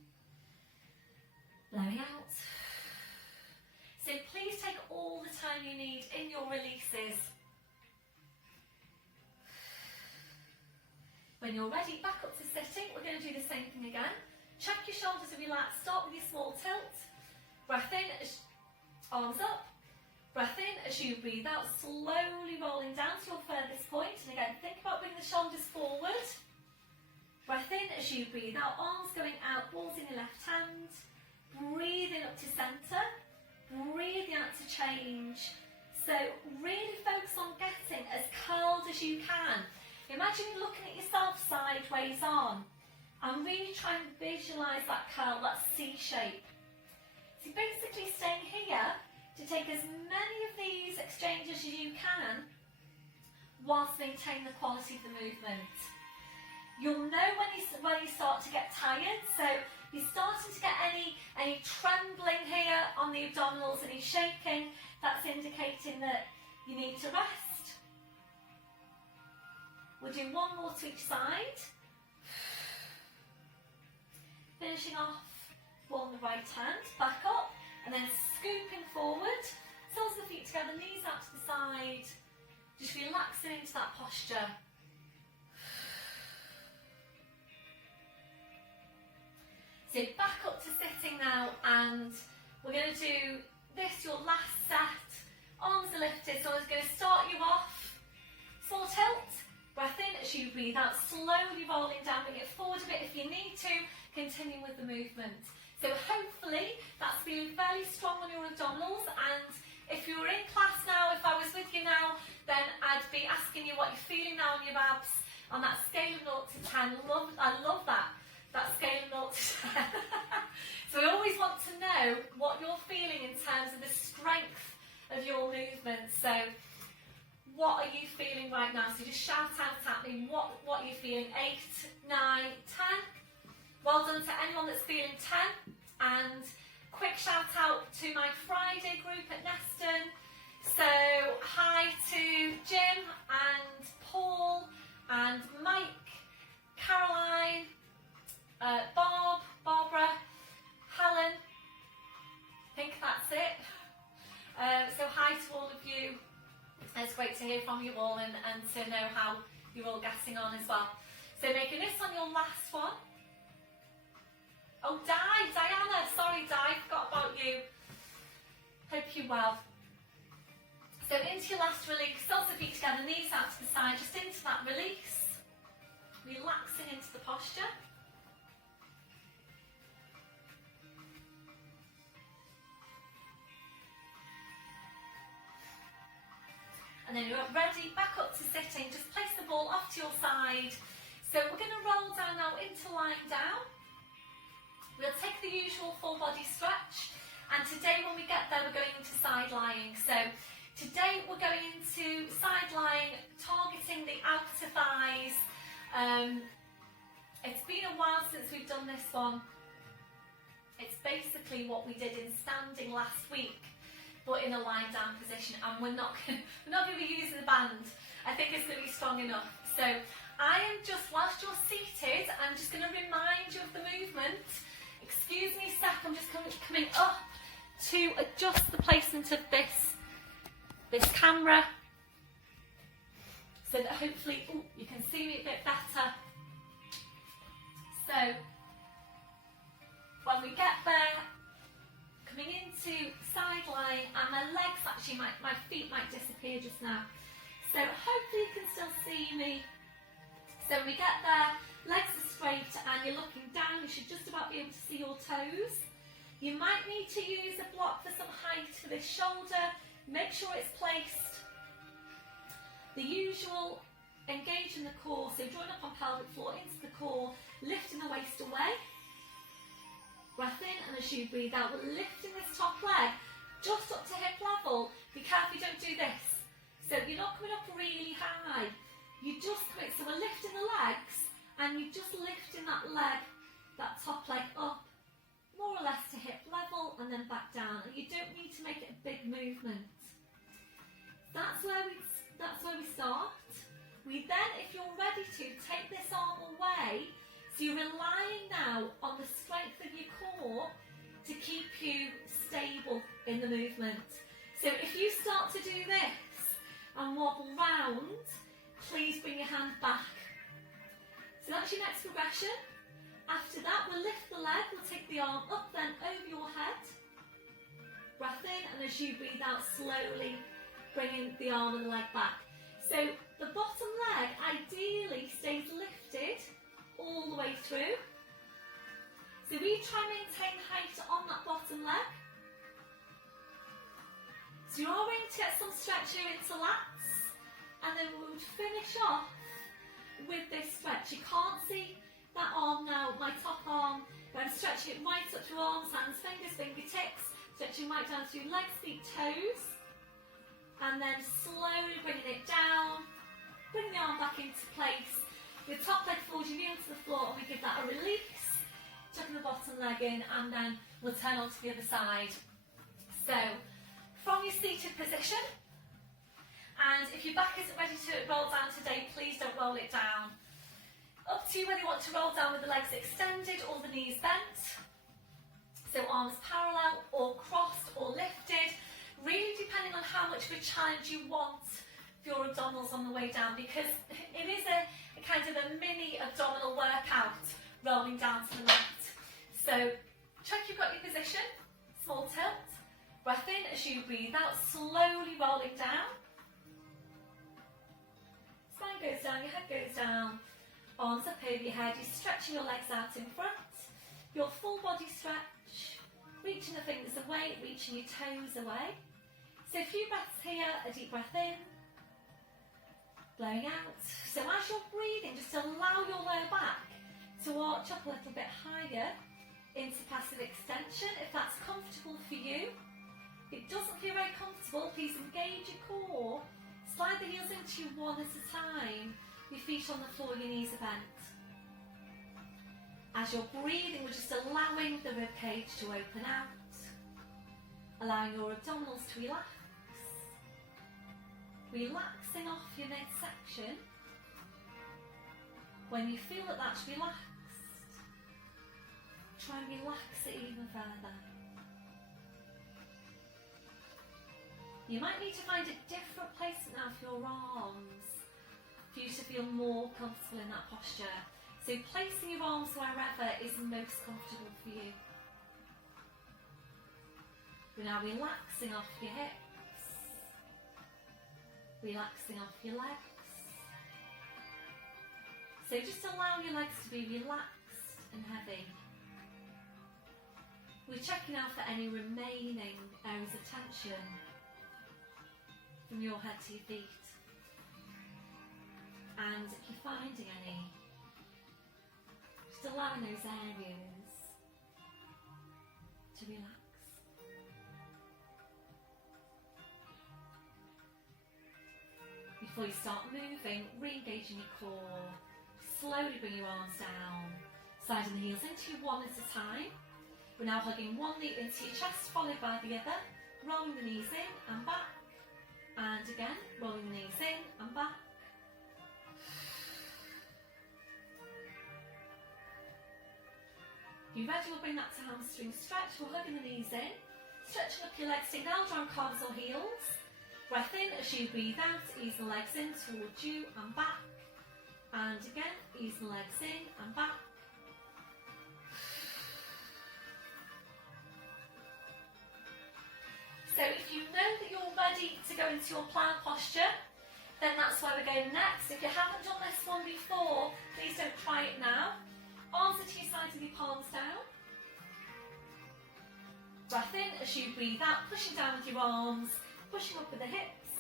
blowing out. So please take all the time you need in your releases. When you're ready, back up to sitting. We're going to do the same thing again. Check your shoulders are relaxed. Start with your small tilt. Breath in, arms up. Breath in as you breathe out, slowly rolling down to your furthest point. And again, think about bringing the shoulders forward. Breath in as you breathe out, arms going out, balls in your left hand. Breathing up to centre. Breathing out to change. So really focus on getting as curled as you can. Imagine looking at yourself sideways on. And really try and visualise that curl, that C shape. So basically staying here to take as many of these exchanges as you can whilst maintaining the quality of the movement. You'll know when you start to get tired, so if you're starting to get any trembling here on the abdominals, any shaking, that's indicating that you need to rest. We'll do one more to each side. Finishing off on the right hand, back up, and then scooping forward, soles of the feet together, knees out to the side, just relaxing into that posture. So back up to sitting now, and we're going to do this, your last set. Arms are lifted, so I'm going to start you off. Small tilt, breath in as you breathe out, slowly rolling down, bring it forward a bit if you need to, continue with the movement. So hopefully that's feeling fairly strong on your abdominals, and if you were in class now, if I was with you now, then I'd be asking you what you're feeling now on your abs on that scale of 0 to 10. I love that scale of 0 to 10. So I always want to know what you're feeling in terms of the strength of your movement. So what are you feeling right now? So just shout out at me what you're feeling. 8, 9, 10. Well done to anyone that's feeling 10. And quick shout out to my Friday group at Neston. So hi to Jim and Paul and Mike, Caroline, Bob, Barbara, Helen. I think that's it. So hi to all of you. It's great to hear from you all and to know how you're all getting on as well. So making this on your last one. Oh, Diana, sorry Di, forgot about you. Hope you're well. So into your last release, soles of feet together, knees out to the side, just into that release. Relaxing into the posture. And then you're ready, back up to sitting, just place the ball off to your side. So we're going to roll down now into lying down. We'll take the usual full body stretch, and today when we get there we're going into side lying. So Today we're going into sideline, targeting the outer thighs. It's been a while since we've done this one. It's basically what we did in standing last week, but in a lying down position, and we're not going to be using the band. I think it's going to be strong enough. So I am just, whilst you're seated, I'm just going to remind you of the movement. Excuse me a sec, I'm just coming up to adjust the placement of this camera so that hopefully you can see me a bit better. So when we get there, coming into sideline, and my legs actually, my feet might disappear just now. So hopefully you can still see me. So when we get there, legs are straight and you're looking down, you should just about be able to see your toes. You might need to use a block for some height for this shoulder. Make sure it's placed. The usual, engage in the core, so join up on pelvic floor into the core, lifting the waist away. Breath in, and as you breathe out, we're lifting this top leg just up to hip level. Be careful you don't do this. So you're not coming up really high. You just come in, so we're lifting the legs, and you're just lifting that leg, that top leg up, more or less to hip level, and then back down. And you don't need to make it a big movement. That's where we start. We then, if you're ready to, take this arm away. So you're relying now on the strength of your core to keep you stable in the movement. So if you start to do this and wobble round, please bring your hand back. So that's your next progression. After that, we'll lift the leg, we'll take the arm up then over your head. Breath in, and as you breathe out, slowly bringing the arm and the leg back. So the bottom leg ideally stays lifted all the way through. So we try and maintain height on that bottom leg. So you're all going to get some stretch here into lats, and then we would finish off with this stretch. You can't see that arm now, my top arm, but I'm stretching it right up to arms, hands, fingers, fingertips, stretching right down to legs, feet, toes, and then slowly bringing it down, bring the arm back into place. Your top leg folds, your knee onto the floor, and we give that a release, tucking the bottom leg in, and then we'll turn on to the other side. So, from your seated position, and if your back isn't ready to roll down today, please don't roll it down. Up to you whether you want to roll down with the legs extended or the knees bent. So arms parallel or crossed or lifted, really depending on how much of a challenge you want for your abdominals on the way down, because it is a kind of a mini abdominal workout rolling down to the mat. So check you've got your position, small tilt, breath in as you breathe out, slowly rolling down. Spine goes down, your head goes down, arms up over your head, you're stretching your legs out in front, your full body stretch, reaching the fingers away, reaching your toes away. So a few breaths here, a deep breath in, blowing out. So as you're breathing, just allow your lower back to arch up a little bit higher into passive extension if that's comfortable for you. If it doesn't feel very comfortable, please engage your core, slide the heels into you one at a time, your feet on the floor, your knees are bent. As you're breathing, we're just allowing the rib cage to open out, allowing your abdominals to relax, relaxing off your midsection. When you feel that that's relaxed, try and relax it even further. You might need to find a different place now for your arms, for you to feel more comfortable in that posture. So placing your arms wherever is most comfortable for you. We're now relaxing off your hips, relaxing off your legs. So just allow your legs to be relaxed and heavy. We're checking out for any remaining areas of tension from your head to your feet. And if you're finding any, just allowing those areas to relax. Before you start moving, re-engaging your core. Slowly bring your arms down, sliding the heels into you one at a time. We're now hugging one knee into your chest, followed by the other, rolling the knees in and back, and again, rolling the knees in and back. If you're ready, we'll bring that to hamstring stretch. We're hugging the knees in, stretching up your legs, take elbow on calves or heels. Breath in as you breathe out, ease the legs in towards you and back. And again, ease the legs in and back. So if you know that you're ready to go into your plough posture, then that's where we're going next. If you haven't done this one before, please don't try it now. Arms are to your sides with your palms down. Breath in as you breathe out, pushing down with your arms, pushing up with the hips,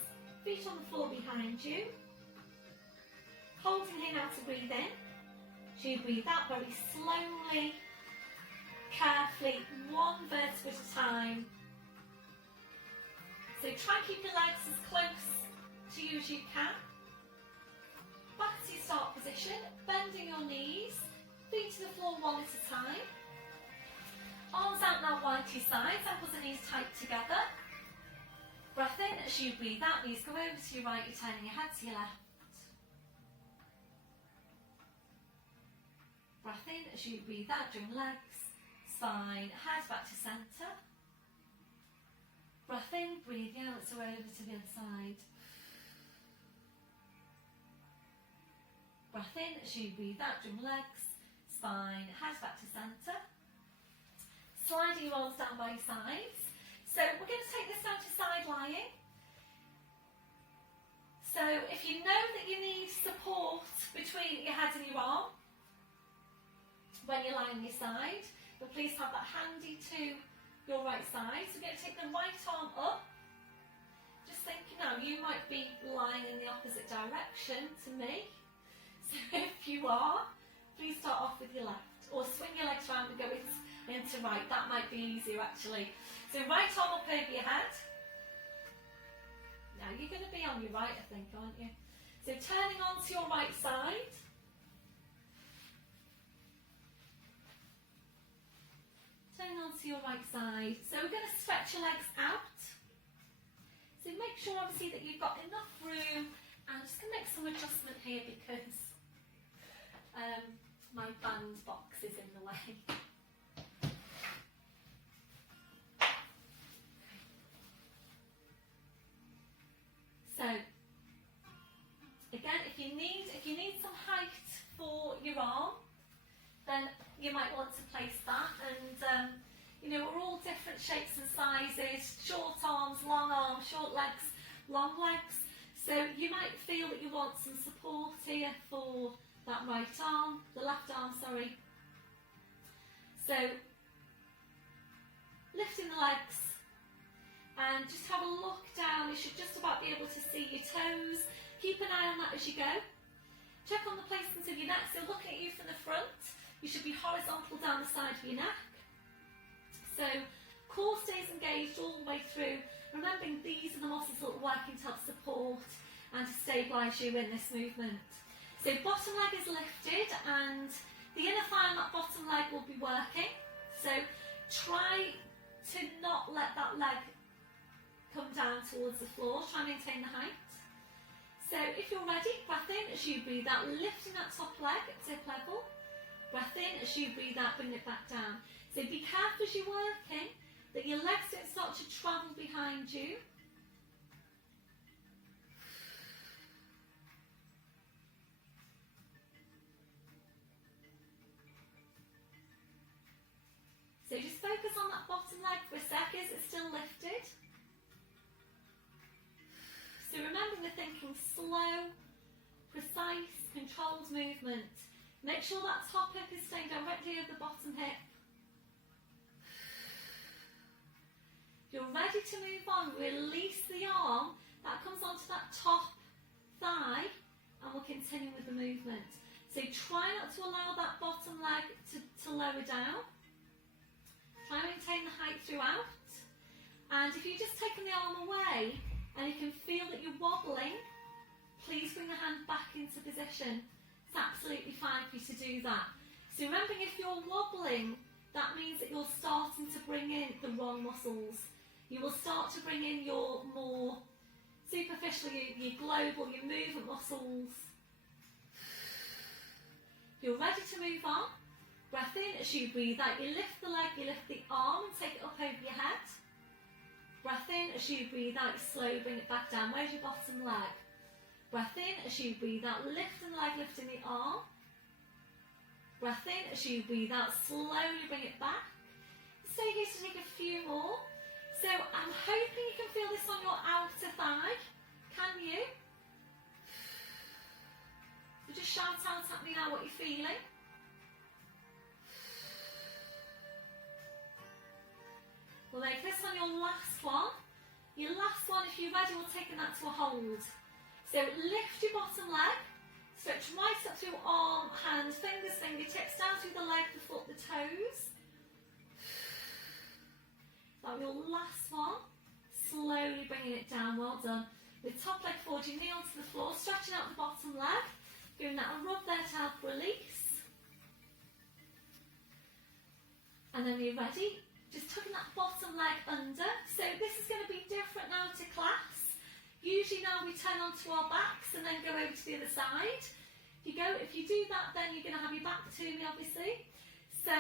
feet on the floor behind you. Holding here now to breathe in. As you breathe out very slowly, carefully, one vertebra at a time. So try and keep your legs as close to you as you can. Back to your start position, bending your knees, feet to the floor one at a time. Arms out now wide to your sides, ankles and knees tight together. Breath in as you breathe out, knees go over to your right, you're turning your head to your left. Breath in as you breathe out, drawing legs, spine, head back to centre. Breath in, breathing out, so over to the other side. Breath in as you breathe out, drawing legs, spine, head back to centre. Sliding your arms down by your sides. So we're going to take this down to side lying. So if you know that you need support between your head and your arm when you're lying on your side, but please have that handy to your right side. So we're going to take the right arm up. Just thinking now, you might be lying in the opposite direction to me. So if you are, please start off with your left, or swing your legs around and go into right. That might be easier actually. So right arm up over your head. Now you're going to be on your right, I think, aren't you? So turning onto your right side. Turning onto your right side. So we're going to stretch your legs out. So make sure obviously that you've got enough room. I'm just going to make some adjustment here because my band box is in the way. So again, if you need some height for your arm, then you might want to place that. And you know, we're all different shapes and sizes: short arms, short legs, long legs. So you might feel that you want some support here for that right arm, the left arm, sorry. So lifting the legs. And just have a look down. You should just about be able to see your toes. Keep an eye on that as you go. Check on the placement of your neck. So looking at you from the front, you should be horizontal down the side of your neck. So core stays engaged all the way through. Remembering these are the muscles that are working to help support and to stabilise you in this movement. So bottom leg is lifted and the inner thigh on that bottom leg will be working. So try to not let that leg come down towards the floor, try and maintain the height. So if you're ready, breath in as you breathe out, lifting that top leg at hip level. Breath in as you breathe out, bring it back down. So be careful as you're working that your legs don't start to travel behind you. So just focus on that bottom leg for a sec. Is it still lifted? So remember, we're thinking slow, precise, controlled movement. Make sure that top hip is staying directly over the bottom hip. If you're ready to move on, release the arm that comes onto that top thigh and we'll continue with the movement. So try not to allow that bottom leg to lower down. Try and maintain the height throughout. And if you've just taken the arm away and you can feel that you're wobbling, please bring the hand back into position. It's absolutely fine for you to do that. So remembering, if you're wobbling, that means that you're starting to bring in the wrong muscles. You will start to bring in your more superficial, your global, your movement muscles. You're ready to move on. Breath in as you breathe out. You lift the leg, you lift the arm and take it up over your head. Breath in as you breathe out, slowly bring it back down. Where's your bottom leg? Breath in as you breathe out, lifting the leg, lifting the arm. Breath in as you breathe out, slowly bring it back. Stay here to take a few more. So I'm hoping you can feel this on your outer thigh. Can you? So just shout out at me now what you're feeling. We'll make this on your last one. Your last one, if you're ready, we're taking that to a hold. So lift your bottom leg, stretch right up through arm, hand, fingers, fingertips, down through the leg, the foot, the toes. That your last one. Slowly bringing it down, well done. With top leg forward, you kneel to the floor, stretching out the bottom leg. Giving that a rub there to help release. And then when you're ready, just tucking that bottom leg under. So this is going to be different now to class. Usually now we turn onto our backs and then go over to the other side. If you do that, then you're going to have your back to me, obviously. So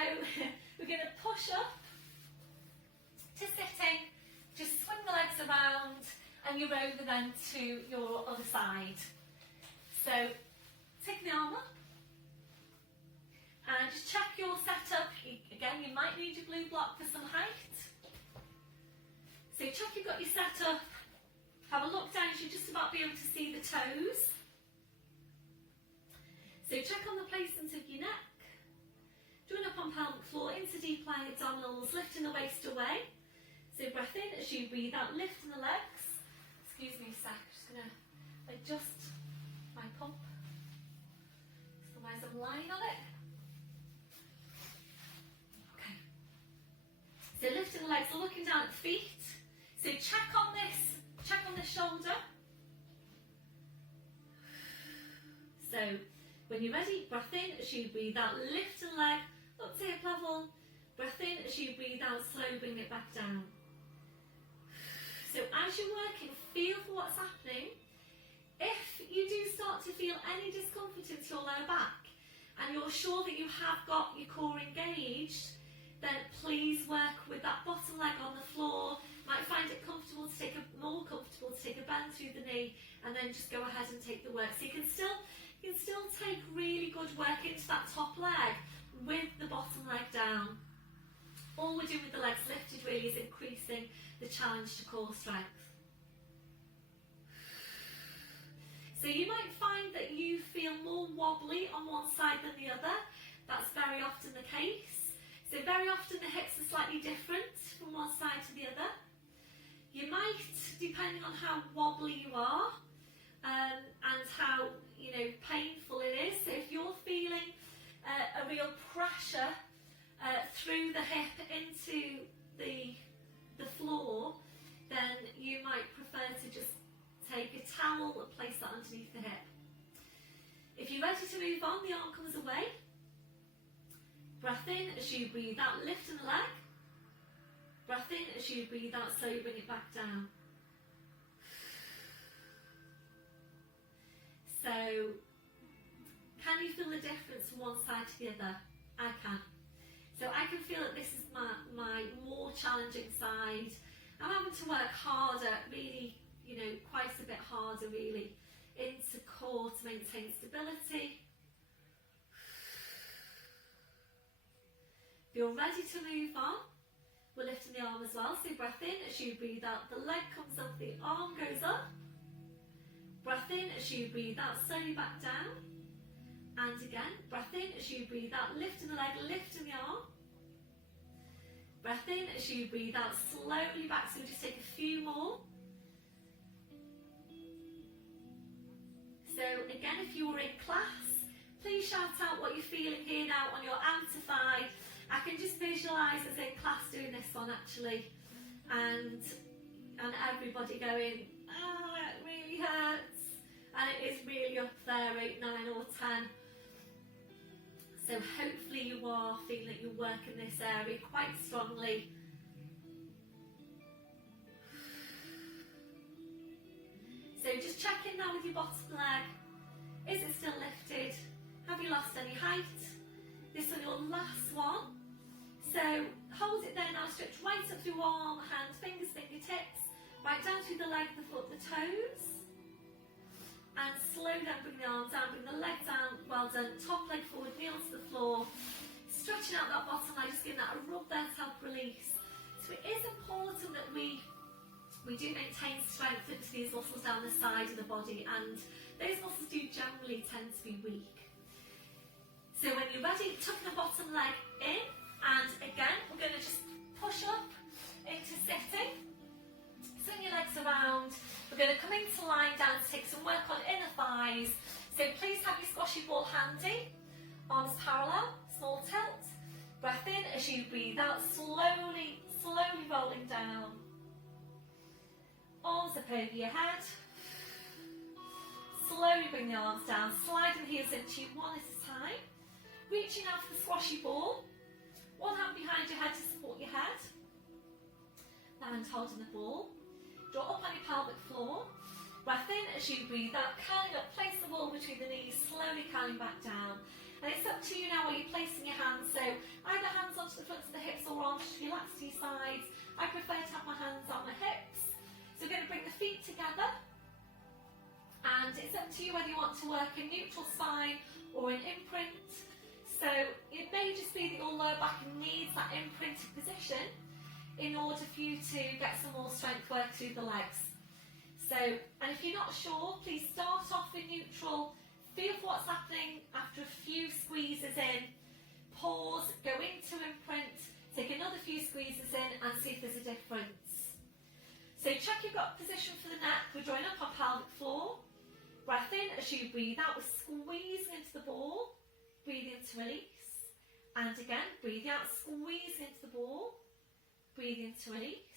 we're going to push up to sitting, just swing the legs around, and you're over then to your other side. So take the arm up, and just check your setup. Again, you might need your blue block for some height. So check you've got your setup. Have a look down, you should just about be able to see the toes. So check on the placement of your neck. Join up on pelvic floor, into deep lying abdominals, lifting the waist away. So breath in as you breathe out, lifting the legs. Excuse me a sec, I'm just going to adjust my pump. Otherwise I'm lying on it. Okay. So lifting the legs, looking down at the feet. So check on this shoulder. So when you're ready, breath in as you breathe out, lifting the leg up to hip level. Breath in as you breathe out, slowly bring it back down. So as you're working, feel for what's happening. If you do start to feel any discomfort into your lower back and you're sure that you have got your core engaged, then please work with that bottom leg on the floor. Might find it more comfortable to take a bend through the knee and then just go ahead and take the work. So you can still take really good work into that top leg with the bottom leg down. All we're doing with the legs lifted really is increasing the challenge to core strength. So you might find that you feel more wobbly on one side than the other. That's very often the case. So very often the hips are slightly different from one side to the other. You might, depending on how wobbly you are and how painful it is. So if you're feeling a real pressure through the hip into the floor, then you might prefer to just take a towel and place that underneath the hip. If you're ready to move on, the arm comes away. Breath in as you breathe out, lifting the leg. Breath in as you breathe out, slowly bring it back down. So, can you feel the difference from one side to the other? I can. So I can feel that this is my more challenging side. I'm having to work harder, really, quite a bit harder really, into core to maintain stability. If you're ready to move on, we're lifting the arm as well. So breath in as you breathe out, the leg comes up, the arm goes up. Breath in as you breathe out, slowly back down. And again, breath in as you breathe out, lifting the leg, lifting the arm. Breath in as you breathe out, slowly back. So we'll just take a few more. So again, if you were in class, please shout out what you're feeling here now on your outer thigh. I can just visualise us in class doing this one actually, and everybody going, it really hurts. and it is really up there, 8, 9 or 10. So hopefully you are feeling that you're working this area quite strongly. So just check in now with your bottom leg. Is it still lifted? Have you lost any height? This is your last one. So hold it there now, stretch right up through arm, hand, fingers, fingertips, right down through the leg, the foot, the toes. And slow down, bring the arm down, bring the leg down, well done. Top leg forward, knee onto the floor. Stretching out that bottom leg, just giving that a rub there to help release. So it is important that we do maintain strength into these muscles down the side of the body, and those muscles do generally tend to be weak. So when you're ready, tuck the bottom leg in, and again, we're going to just push up into sitting. Swing your legs around. We're going to come into lying down to take some work on inner thighs. So please have your squashy ball handy. Arms parallel, small tilt. Breath in as you breathe out, slowly, slowly rolling down. Arms up over your head. Slowly bring the arms down, sliding the heels into you one at a time. Reaching out for the squashy ball. One hand behind your head to support your head. The hand holding the ball. Draw up on your pelvic floor. Breath in as you breathe out, curling up, place the ball between the knees, slowly curling back down. And it's up to you now where you're placing your hands. So either hands onto the fronts of the hips or arms to relax to your sides. I prefer to have my hands on my hips. So we're going to bring the feet together. And it's up to you whether you want to work in neutral spine or in imprint. So it may just be that your lower back needs that imprinted position in order for you to get some more strength work through the legs. So, and if you're not sure, please start off in neutral, feel for what's happening after a few squeezes in, pause, go into imprint, take another few squeezes in and see if there's a difference. So check you've got position for the neck, we're drawing up on pelvic floor, breath in as you breathe out, we're squeezing into the ball, breathe in to release, and again, breathe out, squeeze into the ball, breathe in to release.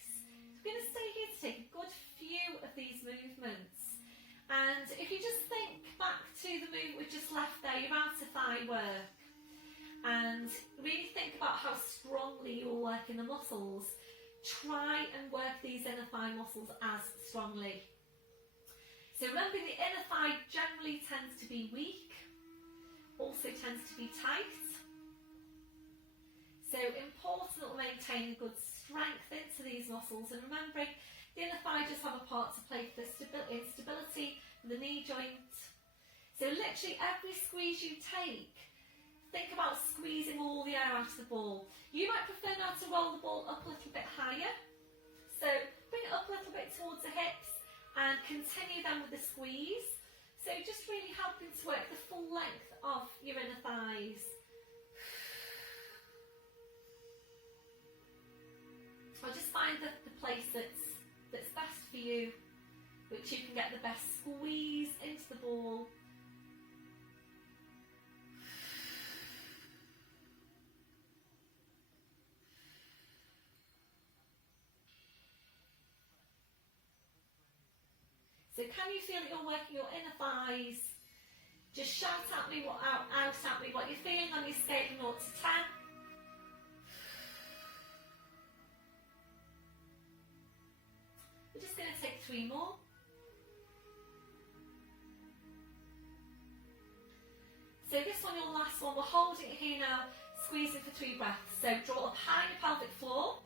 We're going to stay here to take a good few of these movements. And if you just think back to the movement we just left there, your outer thigh work, and really think about how strongly you're working the muscles, try and work these inner thigh muscles as strongly. So remember, the inner thigh generally tends to be weak, also tends to be tight. So important that we maintain good strength into these muscles, and remembering the inner thigh does have a part to play for stability for the knee joint. So literally every squeeze you take, think about squeezing all the air out of the ball. You might prefer now to roll the ball up a little bit higher. So bring it up a little bit towards the hips and continue then with the squeeze. So just really helping to work the full length of your inner thighs. Or just find the place that's best for you, which you can get the best squeeze into the ball. So can you feel that you're working your inner thighs? Just shout at me out at me what you're feeling on your scale of 0 to 10. We're just going to take 3 more. So this one, your last one, we're holding it here now, squeezing for 3 breaths. So draw up high on your pelvic floor.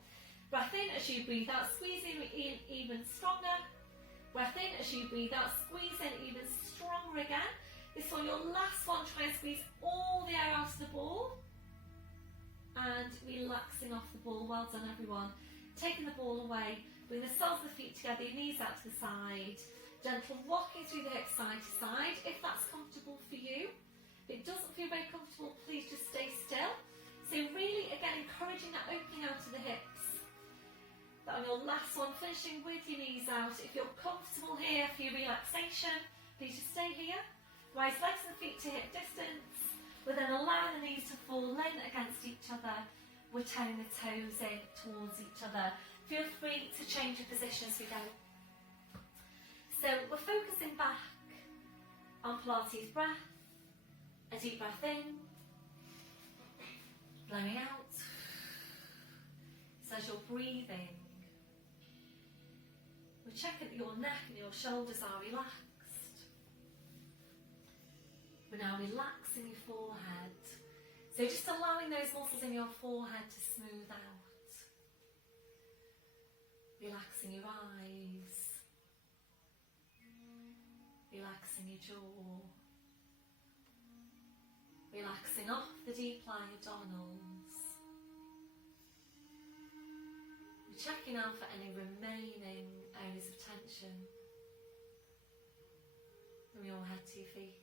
Breath in as you breathe out, squeezing even stronger. Breath in as you breathe out, squeeze in even stronger again. This one, your last one, try and squeeze all the air out of the ball. And relaxing off the ball. Well done, everyone. Taking the ball away. Bring the soles of the feet together, your knees out to the side. Gentle rocking through the hips side to side, if that's comfortable for you. If it doesn't feel very comfortable, please just stay still. So really, again, encouraging that opening out of the hips. But on your last one, finishing with your knees out. If you're comfortable here for your relaxation, please just stay here. Rise legs and feet to hip distance. We're then allowing the knees to fall in against each other. We're turning the toes in towards each other. Feel free to change your position as we go. So we're focusing back On Pilates breath, a deep breath in, blowing out. So as you're breathing, we check that your neck and your shoulders are relaxed. We're now relaxing your forehead. So just allowing those muscles in your forehead to smooth out. Relaxing your eyes. Relaxing your jaw. Relaxing off the deep lying abdominals. We're checking out for any remaining areas of tension from your head to your feet.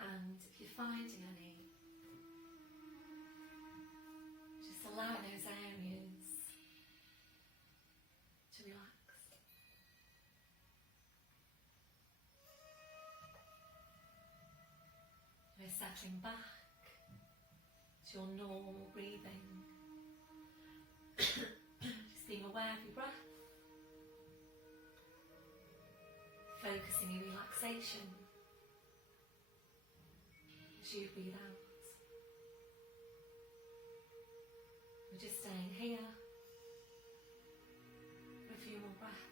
And if you're finding any, just allow those areas to relax. We're settling back to your normal breathing. Just being aware of your breath. Focusing your relaxation as you breathe out. We're just staying here for a few more breaths.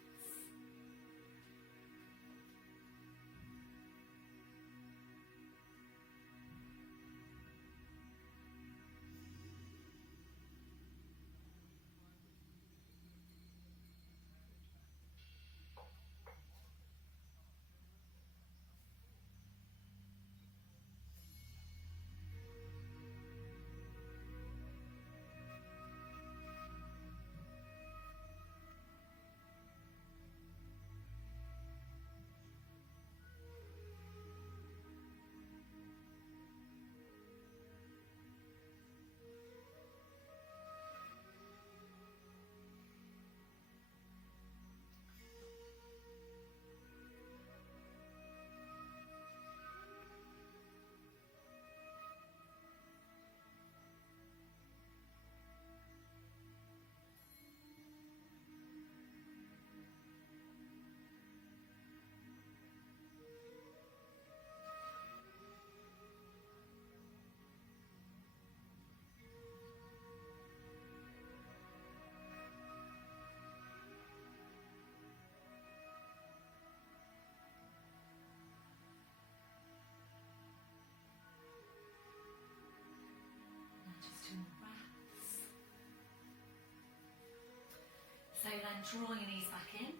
So then draw your knees back in.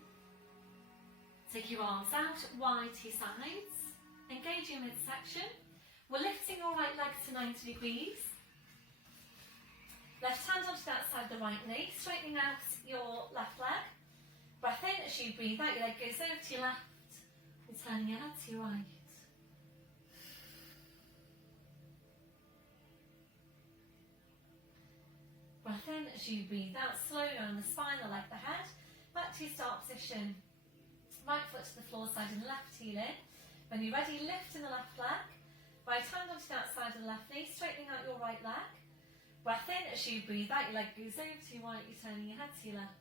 Take your arms out wide to your sides. Engage your midsection. We're lifting your right leg to 90 degrees. Left hand onto that side of the right knee, straightening out your left leg. Breath in as you breathe out, your leg goes over to your left. And turning your head to your right. Breath in as you breathe out, slowly on the spine, the leg, the head. Back to your start position. Right foot to the floor side and left heel in. When you're ready, lift in the left leg. Right hand onto the outside of the left knee, straightening out your right leg. Breath in as you breathe out, your leg goes over to your right, you're turning your head to your left.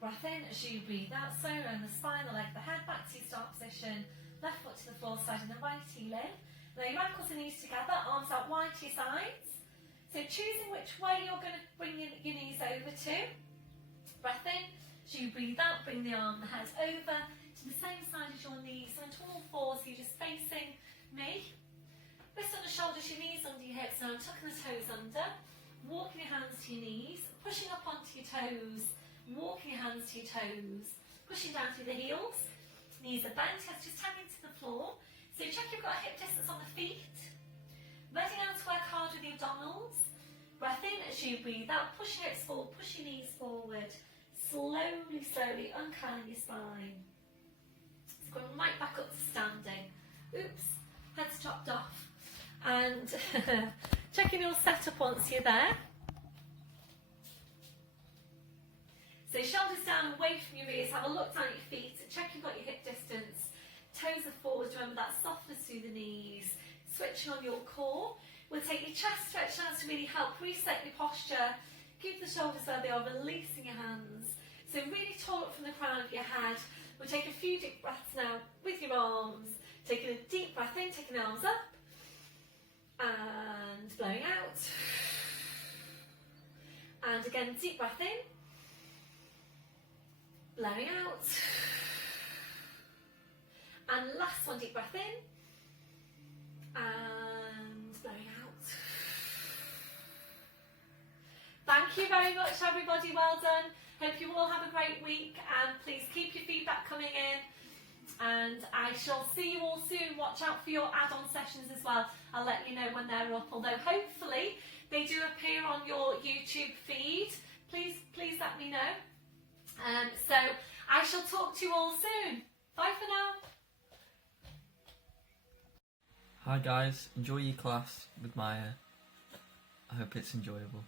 Breath in as you breathe out, slowly around the spine, the leg, the head, back to your start position. Left foot to the floor side and the right heel in. Lay your ankles and knees together, arms out wide to your sides. So choosing which way you're going to bring your knees over to. Breath in, as you breathe out, bring the arm, the head over to the same side as your knees. So into all fours, you're just facing me. Wrists on the shoulders, your knees under your hips. Now I'm tucking the toes under. Walking your hands to your knees, pushing up onto your toes. Walking your hands to your toes, pushing down through the heels, knees are bent, heads just hanging to the floor. So check you've got a hip distance on the feet. Ready now to work hard with the abdominals. Breath in as you breathe out, push your hips forward, push your knees forward. Slowly, slowly uncurling your spine. So going right back up to standing. Oops, head's chopped off. And checking your setup once you're there. So shoulders down, away from your ears, have a look down at your feet, check you've got your hip distance, toes are forward, remember that softness through the knees, switching on your core. We'll take your chest stretch now to really help reset your posture. Keep the shoulders where they are, releasing your hands. So really tall up from the crown of your head. We'll take a few deep breaths now with your arms. Taking a deep breath in, taking the arms up. And blowing out. And again, deep breath in. Blowing out. And last one, deep breath in. And blowing out. Thank you very much, everybody. Well done. Hope you all have a great week, and please keep your feedback coming in. And I shall see you all soon. Watch out for your add-on sessions as well. I'll let you know when they're up, although hopefully they do appear on your YouTube feed. Please let me know. So I shall talk to you all soon. Bye for now. Hi guys, enjoy your class with Maya. I hope it's enjoyable.